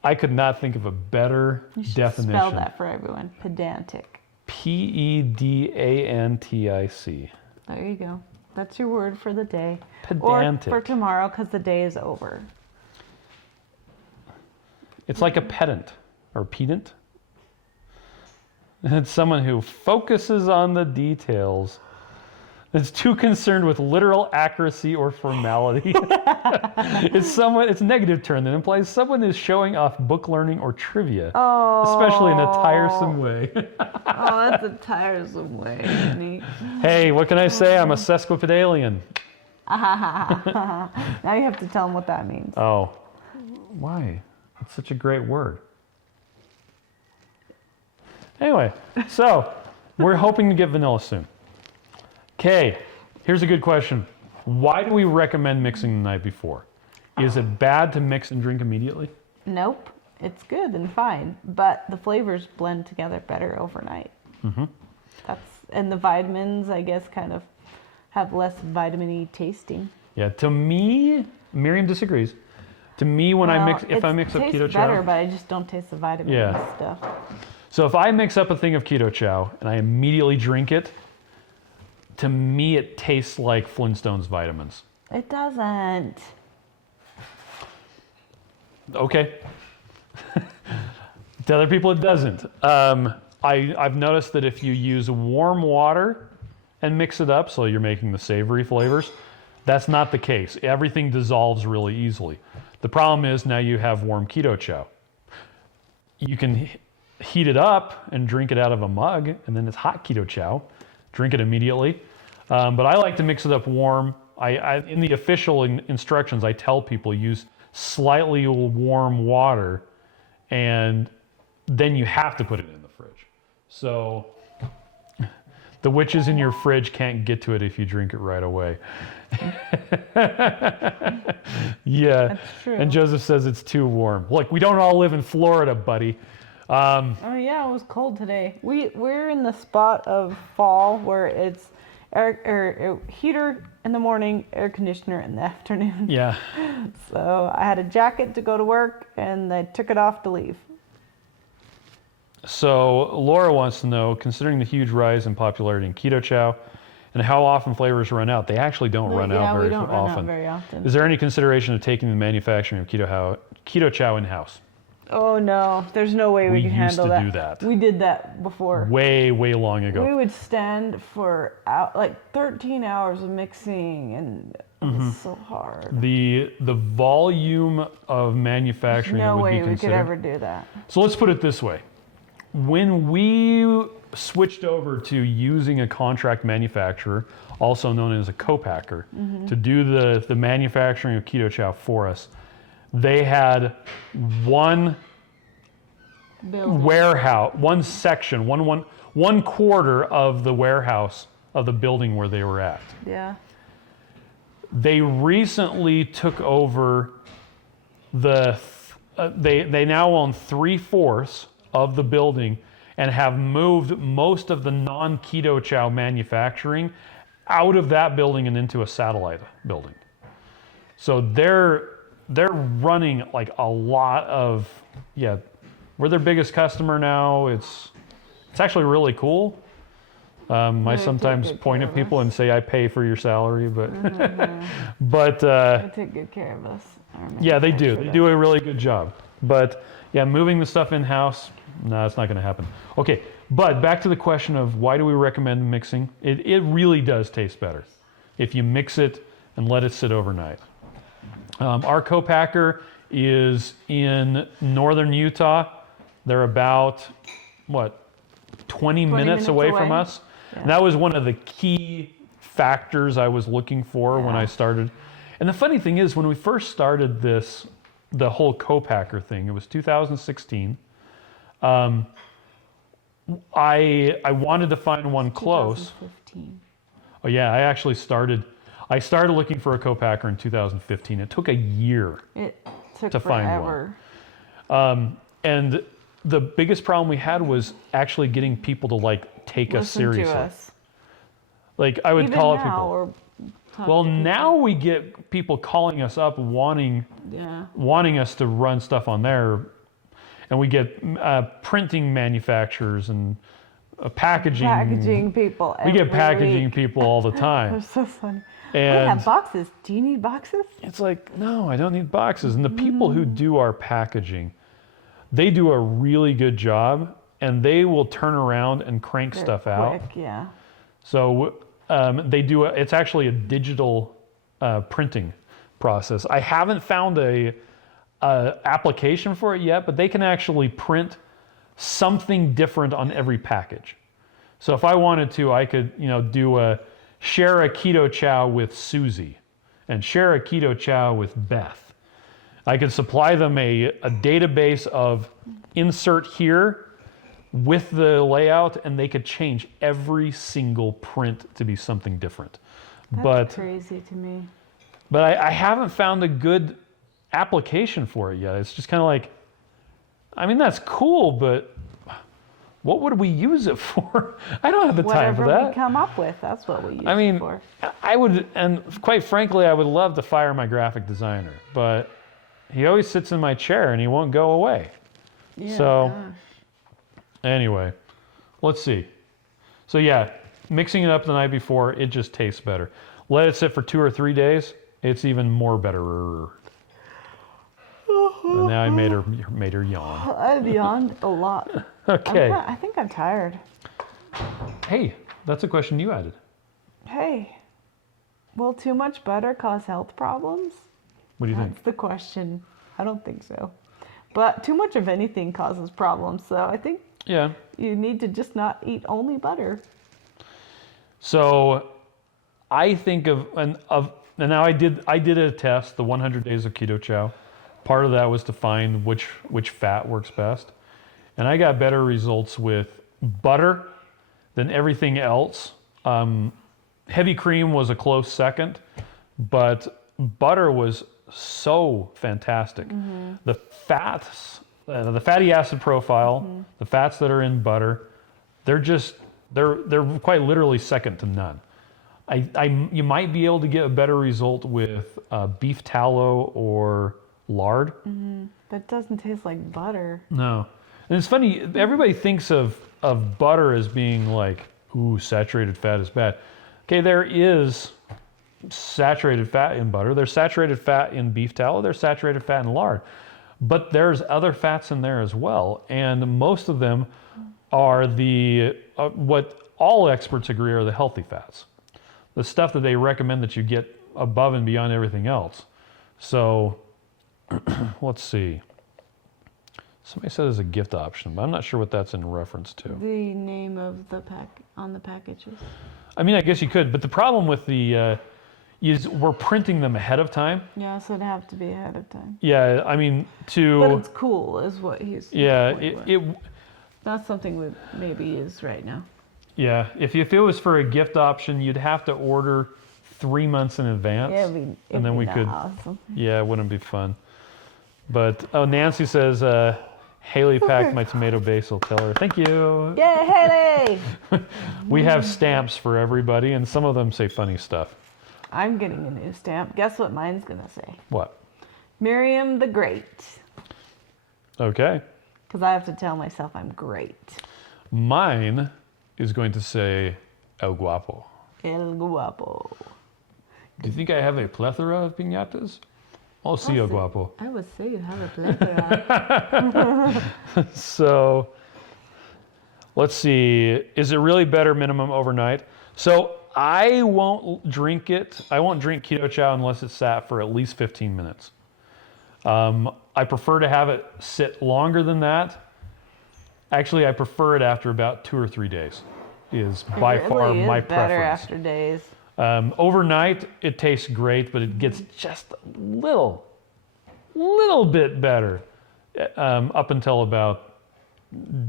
I could not think of a better You should definition. spell that for everyone. Pedantic. Pedantic. There you go. That's your word for the day. Pedantic. Or for tomorrow, because the day is over. It's like a pedant or pedant. It's someone who focuses on the details. It's too concerned with literal accuracy or formality. It's a negative term that implies someone is showing off book learning or trivia, especially in a tiresome way. Oh, that's a tiresome way, honey. Hey, what can I say? I'm a sesquipedalian. Now you have to tell them what that means. Oh, why? It's such a great word. Anyway, so we're hoping to get vanilla soon. Okay, here's a good question. Why do we recommend mixing the night before? Is it bad to mix and drink immediately? Nope. It's good and fine, but the flavors blend together better overnight. And the vitamins, I guess, kind of have less vitamin-y tasting. Yeah, to me, Miriam disagrees. To me, if I mix up Keto Chow, it tastes better, but I just don't taste the vitamin stuff. So if I mix up a thing of Keto Chow and I immediately drink it, to me it tastes like Flintstones vitamins. It doesn't. Okay. To other people it doesn't. I've noticed that if you use warm water and mix it up, so you're making the savory flavors, that's not the case. Everything dissolves really easily. The problem is now you have warm Keto Chow. You can heat it up and drink it out of a mug, and then it's hot Keto Chow. Drink it immediately. But I like to mix it up warm. In the official instructions, I tell people use slightly warm water, and then you have to put it in the fridge. So the witches in your fridge can't get to it if you drink it right away. Yeah. That's true. And Joseph says it's too warm. Look, we don't all live in Florida, buddy. Oh yeah, it was cold today. We're in the spot of fall where it's heater in the morning, air conditioner in the afternoon. Yeah. So I had a jacket to go to work, and I took it off to leave. So Laura wants to know, considering the huge rise in popularity in Keto Chow and how often flavors run out, they actually don't run out very often. Run out very often. Is there any consideration of taking the manufacturing of Keto Chow in-house? Oh no, there's no way we can handle that. We used to do that. We did that before. Way long ago. We would stand for like 13 hours of mixing, and it was so hard. The volume of manufacturing that would be considered. No way we could ever do that. So let's put it this way. When we switched over to using a contract manufacturer, also known as a co-packer, to do the manufacturing of Keto Chow for us, they had one warehouse, one section, one quarter of the warehouse of the building where they were at. Yeah. They recently took over they now own 3/4 of the building and have moved most of the non-Keto Chow manufacturing out of that building and into a satellite building. So they're running like a lot of, we're their biggest customer now. It's actually really cool. I sometimes point at people and say I pay for your salary, but They take good care of us. Yeah, they do. They do a really good job. But yeah, moving the stuff in-house, no, it's not going to happen. Okay, but back to the question of why do we recommend mixing? It really does taste better if you mix it and let it sit overnight. Our co-packer is in northern Utah. They're about, 20 minutes away from us? Yeah. And that was one of the key factors I was looking for when I started. And the funny thing is, when we first started the whole co-packer thing, it was 2016. I wanted to find one close. 2015. Oh yeah, I started looking for a co-packer in 2015. It took a year to find one. And the biggest problem we had was actually getting people to take us seriously. To us. I would call up people. Well, now we get people calling us up wanting us to run stuff on there, and we get printing manufacturers and packaging people. We get packaging people all the time. They're so funny. And we have boxes. Do you need boxes? It's like, no, I don't need boxes. And the people who do our packaging, they do a really good job, and they will turn around and crank stuff out. Yeah. So they do it's actually a digital printing process. I haven't found a application for it yet, but they can actually print something different on every package. So if I wanted to, I could share a Keto Chow with Susie and share a Keto Chow with Beth. I could supply them a database of insert here with the layout, and they could change every single print to be something different. That's crazy to me. But I haven't found a good application for it yet. It's just kind of like, that's cool, but what would we use it for? I don't have the time for that. Whatever we come up with, that's what we use it for. I would, and quite frankly, I would love to fire my graphic designer, but he always sits in my chair and he won't go away. Yeah, so, gosh. Anyway, let's see. So yeah, mixing it up the night before, it just tastes better. Let it sit for 2 or 3 days, it's even more better. And now I made her yawn. I've yawned a lot. Okay. I think I'm tired. Hey, that's a question you added. Hey, will too much butter cause health problems? What do you think? That's the question. I don't think so. But too much of anything causes problems, so I think you need to just not eat only butter. So I think and now I did a test, the 100 days of Keto Chow. Part of that was to find which fat works best. And I got better results with butter than everything else. Heavy cream was a close second, but butter was so fantastic. The fats, the fatty acid profile the fats that are in butter, they're quite literally second to none. You might be able to get a better result with beef tallow or lard. That doesn't taste like butter. No. And it's funny, everybody thinks of butter as being like, ooh, saturated fat is bad. Okay, there is saturated fat in butter. There's saturated fat in beef tallow. There's saturated fat in lard. But there's other fats in there as well. And most of them are what all experts agree are the healthy fats. The stuff that they recommend that you get above and beyond everything else. So, let's see. Somebody said there's a gift option, but I'm not sure what that's in reference to. The name of the on the packages. I mean, I guess you could, but the problem with the is we're printing them ahead of time. Yeah, so it'd have to be ahead of time. Yeah, I mean But it's cool, is what he's. Yeah, That's something we maybe use right now. Yeah, if it was for a gift option, you'd have to order 3 months in advance. Yeah, and then we could. Awesome. Yeah, it wouldn't be fun. But Nancy says, Haley packed my tomato basil. Tell her thank you. Yay, Haley! We have stamps for everybody, and some of them say funny stuff. I'm getting a new stamp. Guess what mine's gonna say? What? Miriam the Great. Okay. Because I have to tell myself I'm great. Mine is going to say El Guapo. El Guapo. Do you think I have a plethora of piñatas? I'll see El Guapo. I would say you have a plethora. So, let's see. Is it really better minimum overnight? So, I won't drink it. I won't drink Keto Chow unless it's sat for at least 15 minutes. I prefer to have it sit longer than that. Actually, I prefer it after about 2 or 3 days. Is by far my preference. Better after days. Overnight, it tastes great, but it gets just a little bit better up until about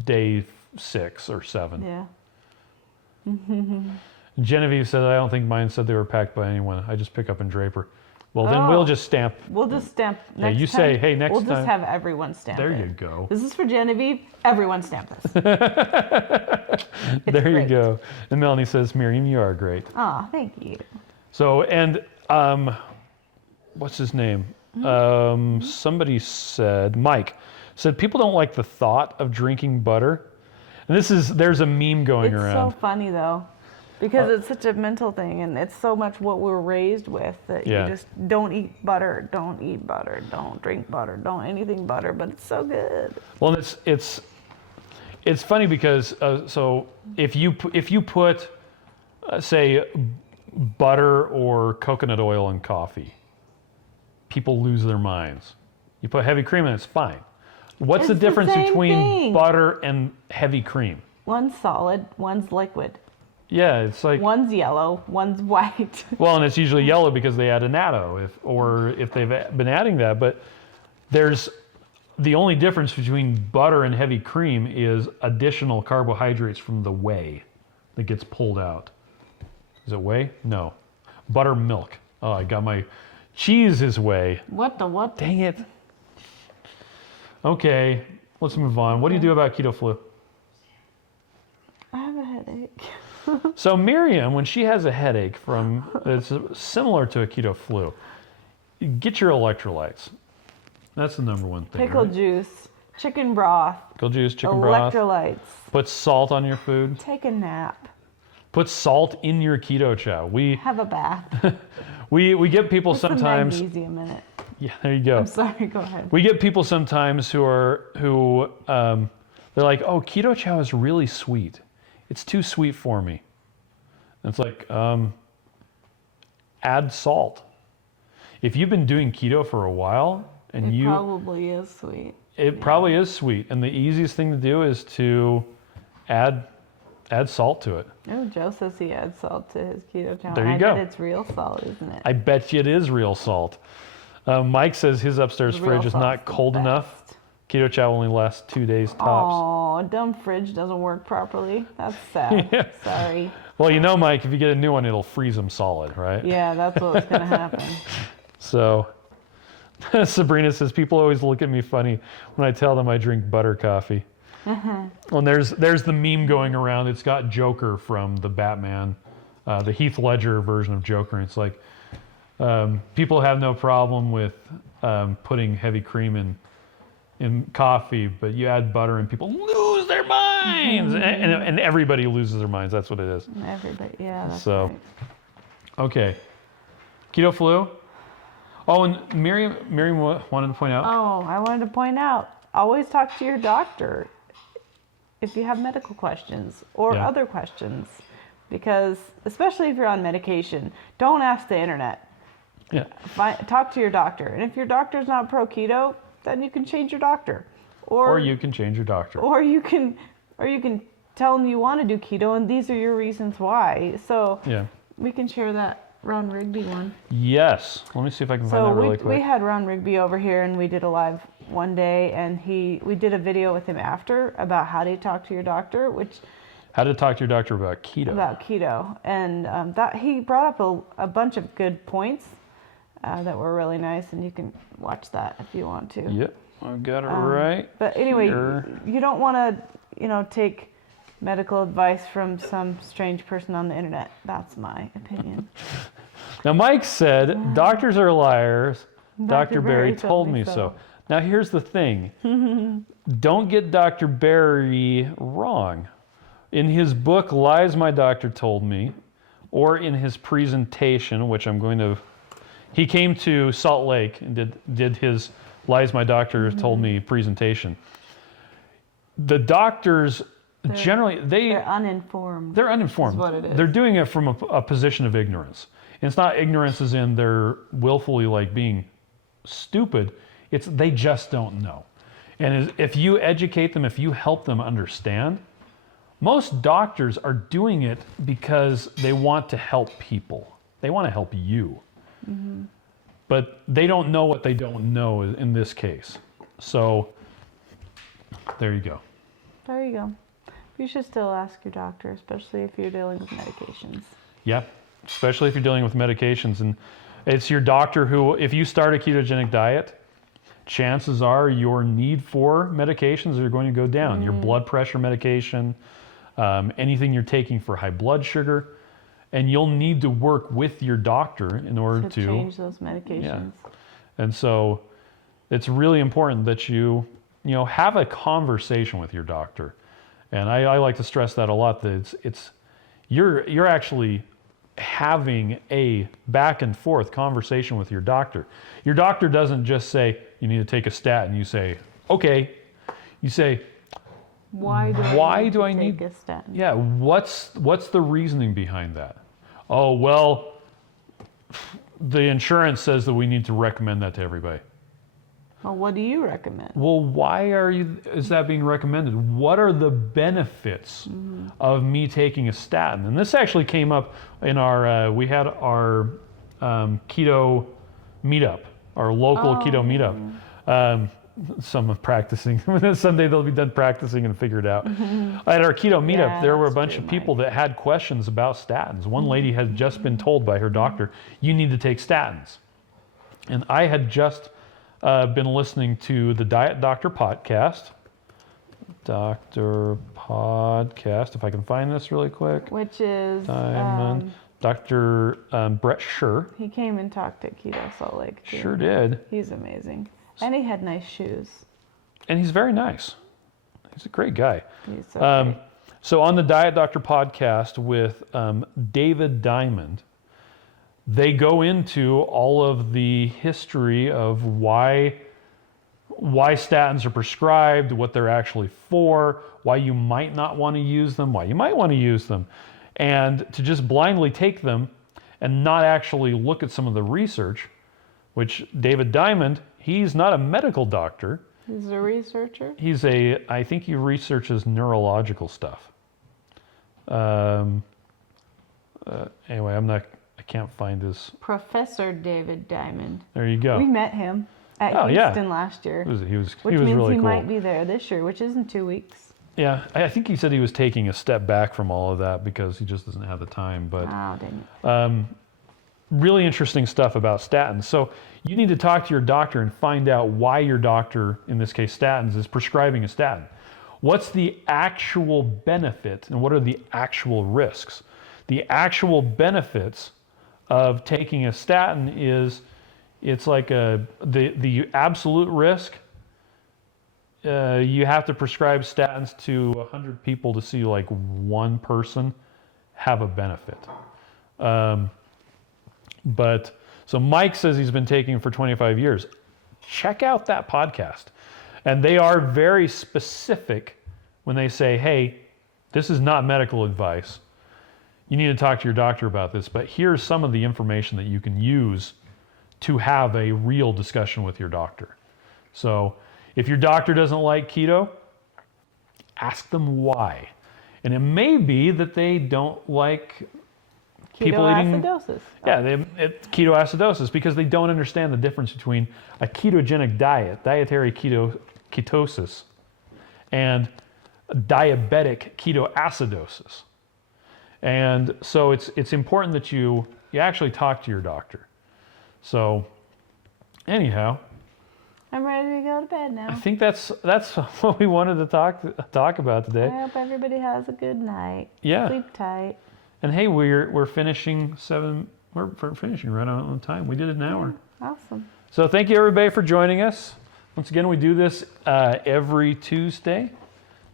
day 6 or 7. Yeah. Genevieve said, I don't think mine said they were packed by anyone. I just pick up in Draper. Well, then we'll just stamp. We'll just stamp next time. Yeah, you say, hey, next time. We'll just have everyone stamp There it. you go. This is for Genevieve. Everyone stamp this. There you great. go. And Melanie says, Miriam, you are great. Aw, thank you. So, and what's his name? Somebody said, Mike said, people don't like the thought of drinking butter. And there's a meme going around. It's so funny though, because it's such a mental thing, and it's so much what we're raised with that Yeah. you just don't eat butter, don't drink butter, don't anything butter, but it's so good. Well, it's funny because so if you put say butter or coconut oil in coffee, people lose their minds. You put heavy cream in, it's fine. What's It's the the difference same between thing. butter and heavy cream? One's solid, one's liquid. Yeah, it's like, One's yellow, one's white. well, and it's usually yellow because they add a natto, if they've been adding that. But there's the only difference between butter and heavy cream is additional carbohydrates from the whey that gets pulled out. Is it whey? No. Buttermilk. Oh, I got my cheese is whey. What? Dang it. Okay, let's move on. What do you do about keto flu? I have a headache. So Miriam, when she has a headache it's similar to a keto flu, get your electrolytes. That's the number one thing. Pickle right? juice, chicken broth, Pickle juice, chicken broth. electrolytes. Put salt on your food. Take a nap. Put salt in your keto chow. Have a bath. We get people Put some sometimes. magnesium in it. Yeah, there you go. I'm sorry. Go ahead. We get people sometimes who they're like, oh, keto chow is really sweet. It's too sweet for me. And it's like, add salt. If you've been doing keto for a while and It probably is sweet. it probably is sweet. And the easiest thing to do is to add salt to it. Oh, Joe says he adds salt to his keto chow. There you I go. bet it's real salt, isn't it? I bet you it is real salt. Mike says his upstairs Real fridge is salt's not the cold enough. best. Keto chow only lasts 2 days tops. Oh, dumb fridge doesn't work properly. That's sad. Yeah. Sorry. Well, you know, Mike, if you get a new one, it'll freeze them solid, right? Yeah, that's what's gonna happen. So, Sabrina says, people always look at me funny when I tell them I drink butter coffee. Well, there's the meme going around. It's got Joker from the Batman, the Heath Ledger version of Joker. And it's like people have no problem with putting heavy cream in coffee, but you add butter and people lose their minds, and everybody loses their minds. That's what it is. Everybody, yeah. That's So, right. okay, keto flu. Oh, and Miriam wanted to point out. Oh, I wanted to point out, always talk to your doctor if you have medical questions or Yeah. other questions, because especially if you're on medication, don't ask the internet. Yeah. Talk to your doctor, and if your doctor's not pro keto, then you can change your doctor, Or you can change your doctor. or you can tell them you want to do keto, and these are your reasons why. So Yeah. we can share that Ron Rigby one. Yes. Let me see if I can find So that really we quick. had Ron Rigby over here, and we did a live one day, and we did a video with him after about how to talk to your doctor, How to talk to your doctor about keto. and that he brought up a bunch of good points that were really nice, and you can watch that if you want to. Yep, I've got it right. But anyway, here. you don't want to take medical advice from some strange person on the internet. That's my opinion. Now, Mike said, doctors are liars. Dr. Barry Barry told me so. Now, here's the thing. Don't get Dr. Barry wrong. In his book, Lies My Doctor Told Me, or in his presentation, which I'm going to... He came to Salt Lake and did his Lies My Doctor Told Me presentation. The doctors... Generally, they're uninformed. They're uninformed. Is what it is. They're doing it from a position of ignorance. And it's not ignorance as in they're willfully like being stupid. It's they just don't know. And if you educate them, if you help them understand, most doctors are doing it because they want to help people. They want to help you. But they don't know what they don't know in this case. So there you go. There you go. You should still ask your doctor, especially if you're dealing with medications. Yeah, especially if you're dealing with medications. And it's your doctor who, if you start a ketogenic diet, chances are your need for medications are going to go down. Your blood pressure medication, anything you're taking for high blood sugar, and you'll need to work with your doctor in order to change those medications. Yeah. And so it's really important that you have a conversation with your doctor. And I like to stress that a lot, that you're actually having a back and forth conversation with your doctor. Your doctor doesn't just say, you need to take a statin. You say, okay. You say, Why do I need to take a statin? Yeah, what's the reasoning behind that? Oh, well, the insurance says that we need to recommend that to everybody. Well, what do you recommend? Well, why is that being recommended? What are the benefits of me taking a statin? And this actually came up in we had our keto meetup, our local keto meetup. Some of practicing. Someday they'll be done practicing and figure it out. At our keto meetup, there were a bunch of people that had questions about statins. One lady had just been told by her doctor, you need to take statins. And I had just been listening to the Diet Doctor podcast. If I can find this really quick. Which is Dr. Brett Scher. He came and talked at Keto Salt Lake too. Sure did. He's amazing. And he had nice shoes. And he's very nice. He's a great guy. He's so great. So on the Diet Doctor podcast with David Diamond, they go into all of the history of why statins are prescribed, what they're actually for, why you might not want to use them, why you might want to use them, and to just blindly take them and not actually look at some of the research, which David Diamond, he's not a medical doctor. He's a researcher? I think he researches neurological stuff. Anyway, I can't find his... Professor David Diamond. There you go. We met him at Houston last year. He was which really means cool. he might be there this year, which is in 2 weeks. Yeah, I think he said he was taking a step back from all of that because he just doesn't have the time. But oh, dang it. Really interesting stuff about statins. So you need to talk to your doctor and find out why your doctor, in this case statins, is prescribing a statin. What's the actual benefit and what are the actual risks? The actual benefits of taking a statin is, it's like the absolute risk. You have to prescribe statins to 100 people to see like one person have a benefit. But so Mike says he's been taking for 25 years. Check out that podcast. And they are very specific when they say, hey, this is not medical advice. You need to talk to your doctor about this, but here's some of the information that you can use to have a real discussion with your doctor. So if your doctor doesn't like keto, ask them why. And it may be that they don't like people eating ketoacidosis. ketoacidosis because they don't understand the difference between a ketogenic diet, dietary ketosis, and diabetic ketoacidosis. And so it's important that you actually talk to your doctor. So anyhow, I'm ready to go to bed now. I think that's what we wanted to talk about today. I hope everybody has a good night. Yeah. Sleep tight. And hey, we're finishing we're finishing right on time. We did it an hour. Awesome. So thank you everybody for joining us. Once again, we do this every Tuesday.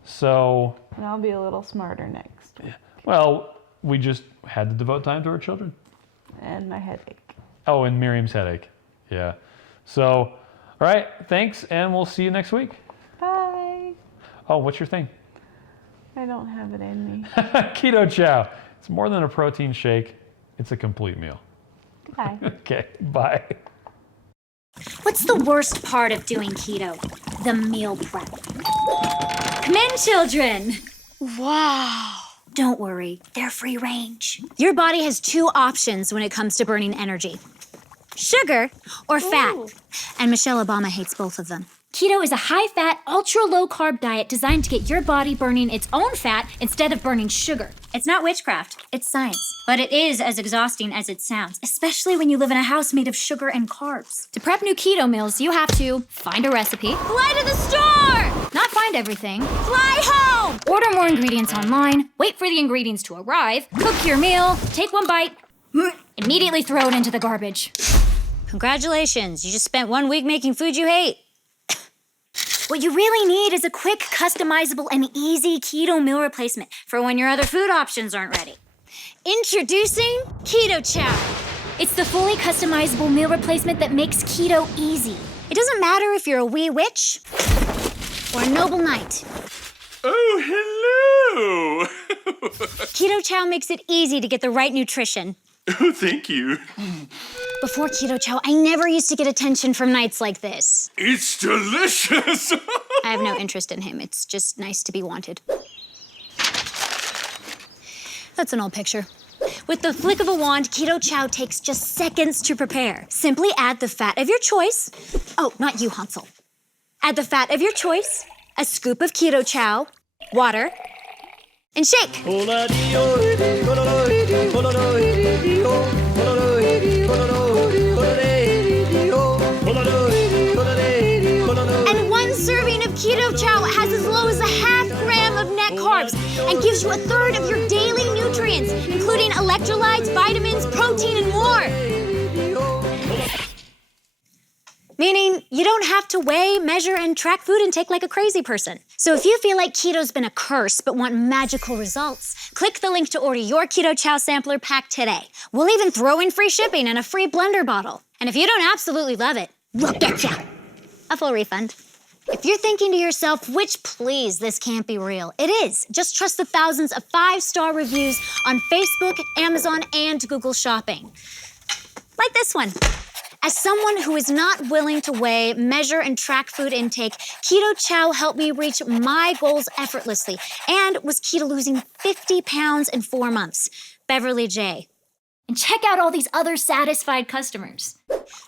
So And I'll be a little smarter next week. well, we just had to devote time to our children. And my headache. Oh, and Miriam's headache. Yeah. So, all right, thanks, and we'll see you next week. Bye. Oh, what's your thing? I don't have it in me. Keto Chow. It's more than a protein shake. It's a complete meal. Bye. Okay, bye. What's the worst part of doing keto? The meal prep. Come in, children. Wow. Don't worry, they're free range. Your body has two options when it comes to burning energy: sugar or fat. Ooh. And Michelle Obama hates both of them. Keto is a high-fat, ultra-low-carb diet designed to get your body burning its own fat instead of burning sugar. It's not witchcraft, it's science. But it is as exhausting as it sounds, especially when you live in a house made of sugar and carbs. To prep new keto meals, you have to find a recipe, fly to the store, not find everything, fly home, order more ingredients online, wait for the ingredients to arrive, cook your meal, take one bite, immediately throw it into the garbage. Congratulations, you just spent 1 week making food you hate. What you really need is a quick, customizable, and easy keto meal replacement for when your other food options aren't ready. Introducing Keto Chow. It's the fully customizable meal replacement that makes keto easy. It doesn't matter if you're a wee witch or a noble knight. Oh, hello! Keto Chow makes it easy to get the right nutrition. Oh, thank you. Before Keto Chow, I never used to get attention from knights like this. It's delicious! I have no interest in him. It's just nice to be wanted. That's an old picture. With the flick of a wand, Keto Chow takes just seconds to prepare. Simply add the fat of your choice. Oh, not you, Hansel. Add the fat of your choice, a scoop of Keto Chow, water, and shake. And 1 serving of Keto Chow has as low as a half gram of net carbs and gives you a third of your daily nutrients, including electrolytes, vitamins, protein, and more. Meaning you don't have to weigh, measure, and track food intake like a crazy person. So if you feel like keto's been a curse but want magical results, click the link to order your Keto Chow sampler pack today. We'll even throw in free shipping and a free blender bottle. And if you don't absolutely love it, we'll get ya a full refund. If you're thinking to yourself, which please, this can't be real, it is. Just trust the thousands of 5-star reviews on Facebook, Amazon, and Google Shopping. Like this one. As someone who is not willing to weigh, measure, and track food intake, Keto Chow helped me reach my goals effortlessly and was keto losing 50 pounds in 4 months. Beverly J. And check out all these other satisfied customers.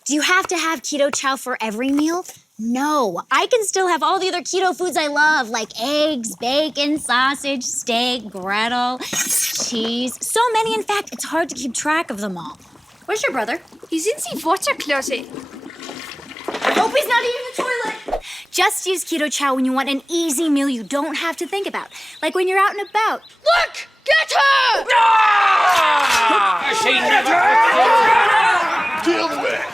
Do you have to have Keto Chow for every meal? No, I can still have all the other keto foods I love, like eggs, bacon, sausage, steak, gretel, cheese. So many, in fact, it's hard to keep track of them all. Where's your brother? He's in the water closet. I hope he's not eating the toilet. Just use Keto Chow when you want an easy meal you don't have to think about, like when you're out and about. Look! Get her! She never... Deal with.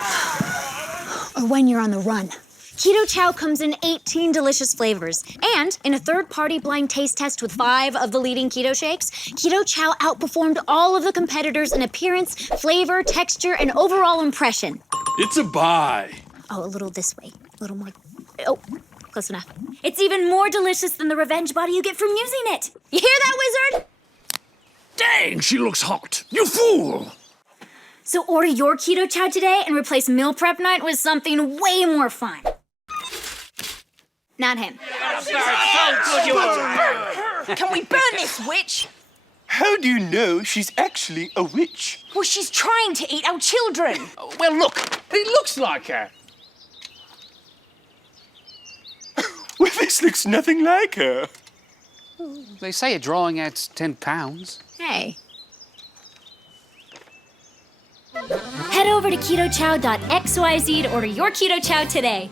Or when you're on the run. Keto Chow comes in 18 delicious flavors. And in a third-party blind taste test with 5 of the leading keto shakes, Keto Chow outperformed all of the competitors in appearance, flavor, texture, and overall impression. It's a buy. Oh, a little this way. A little more. Oh, close enough. It's even more delicious than the revenge body you get from using it. You hear that, wizard? Dang, she looks hot. You fool. So order your Keto Chow today and replace meal prep night with something way more fun. Not him. Can we burn this witch? How do you know she's actually a witch? Well, she's trying to eat our children. Well, look, it looks like her. Well, this looks nothing like her. They say a drawing adds 10 pounds. Hey. Head over to ketochow.xyz to order your Keto Chow today.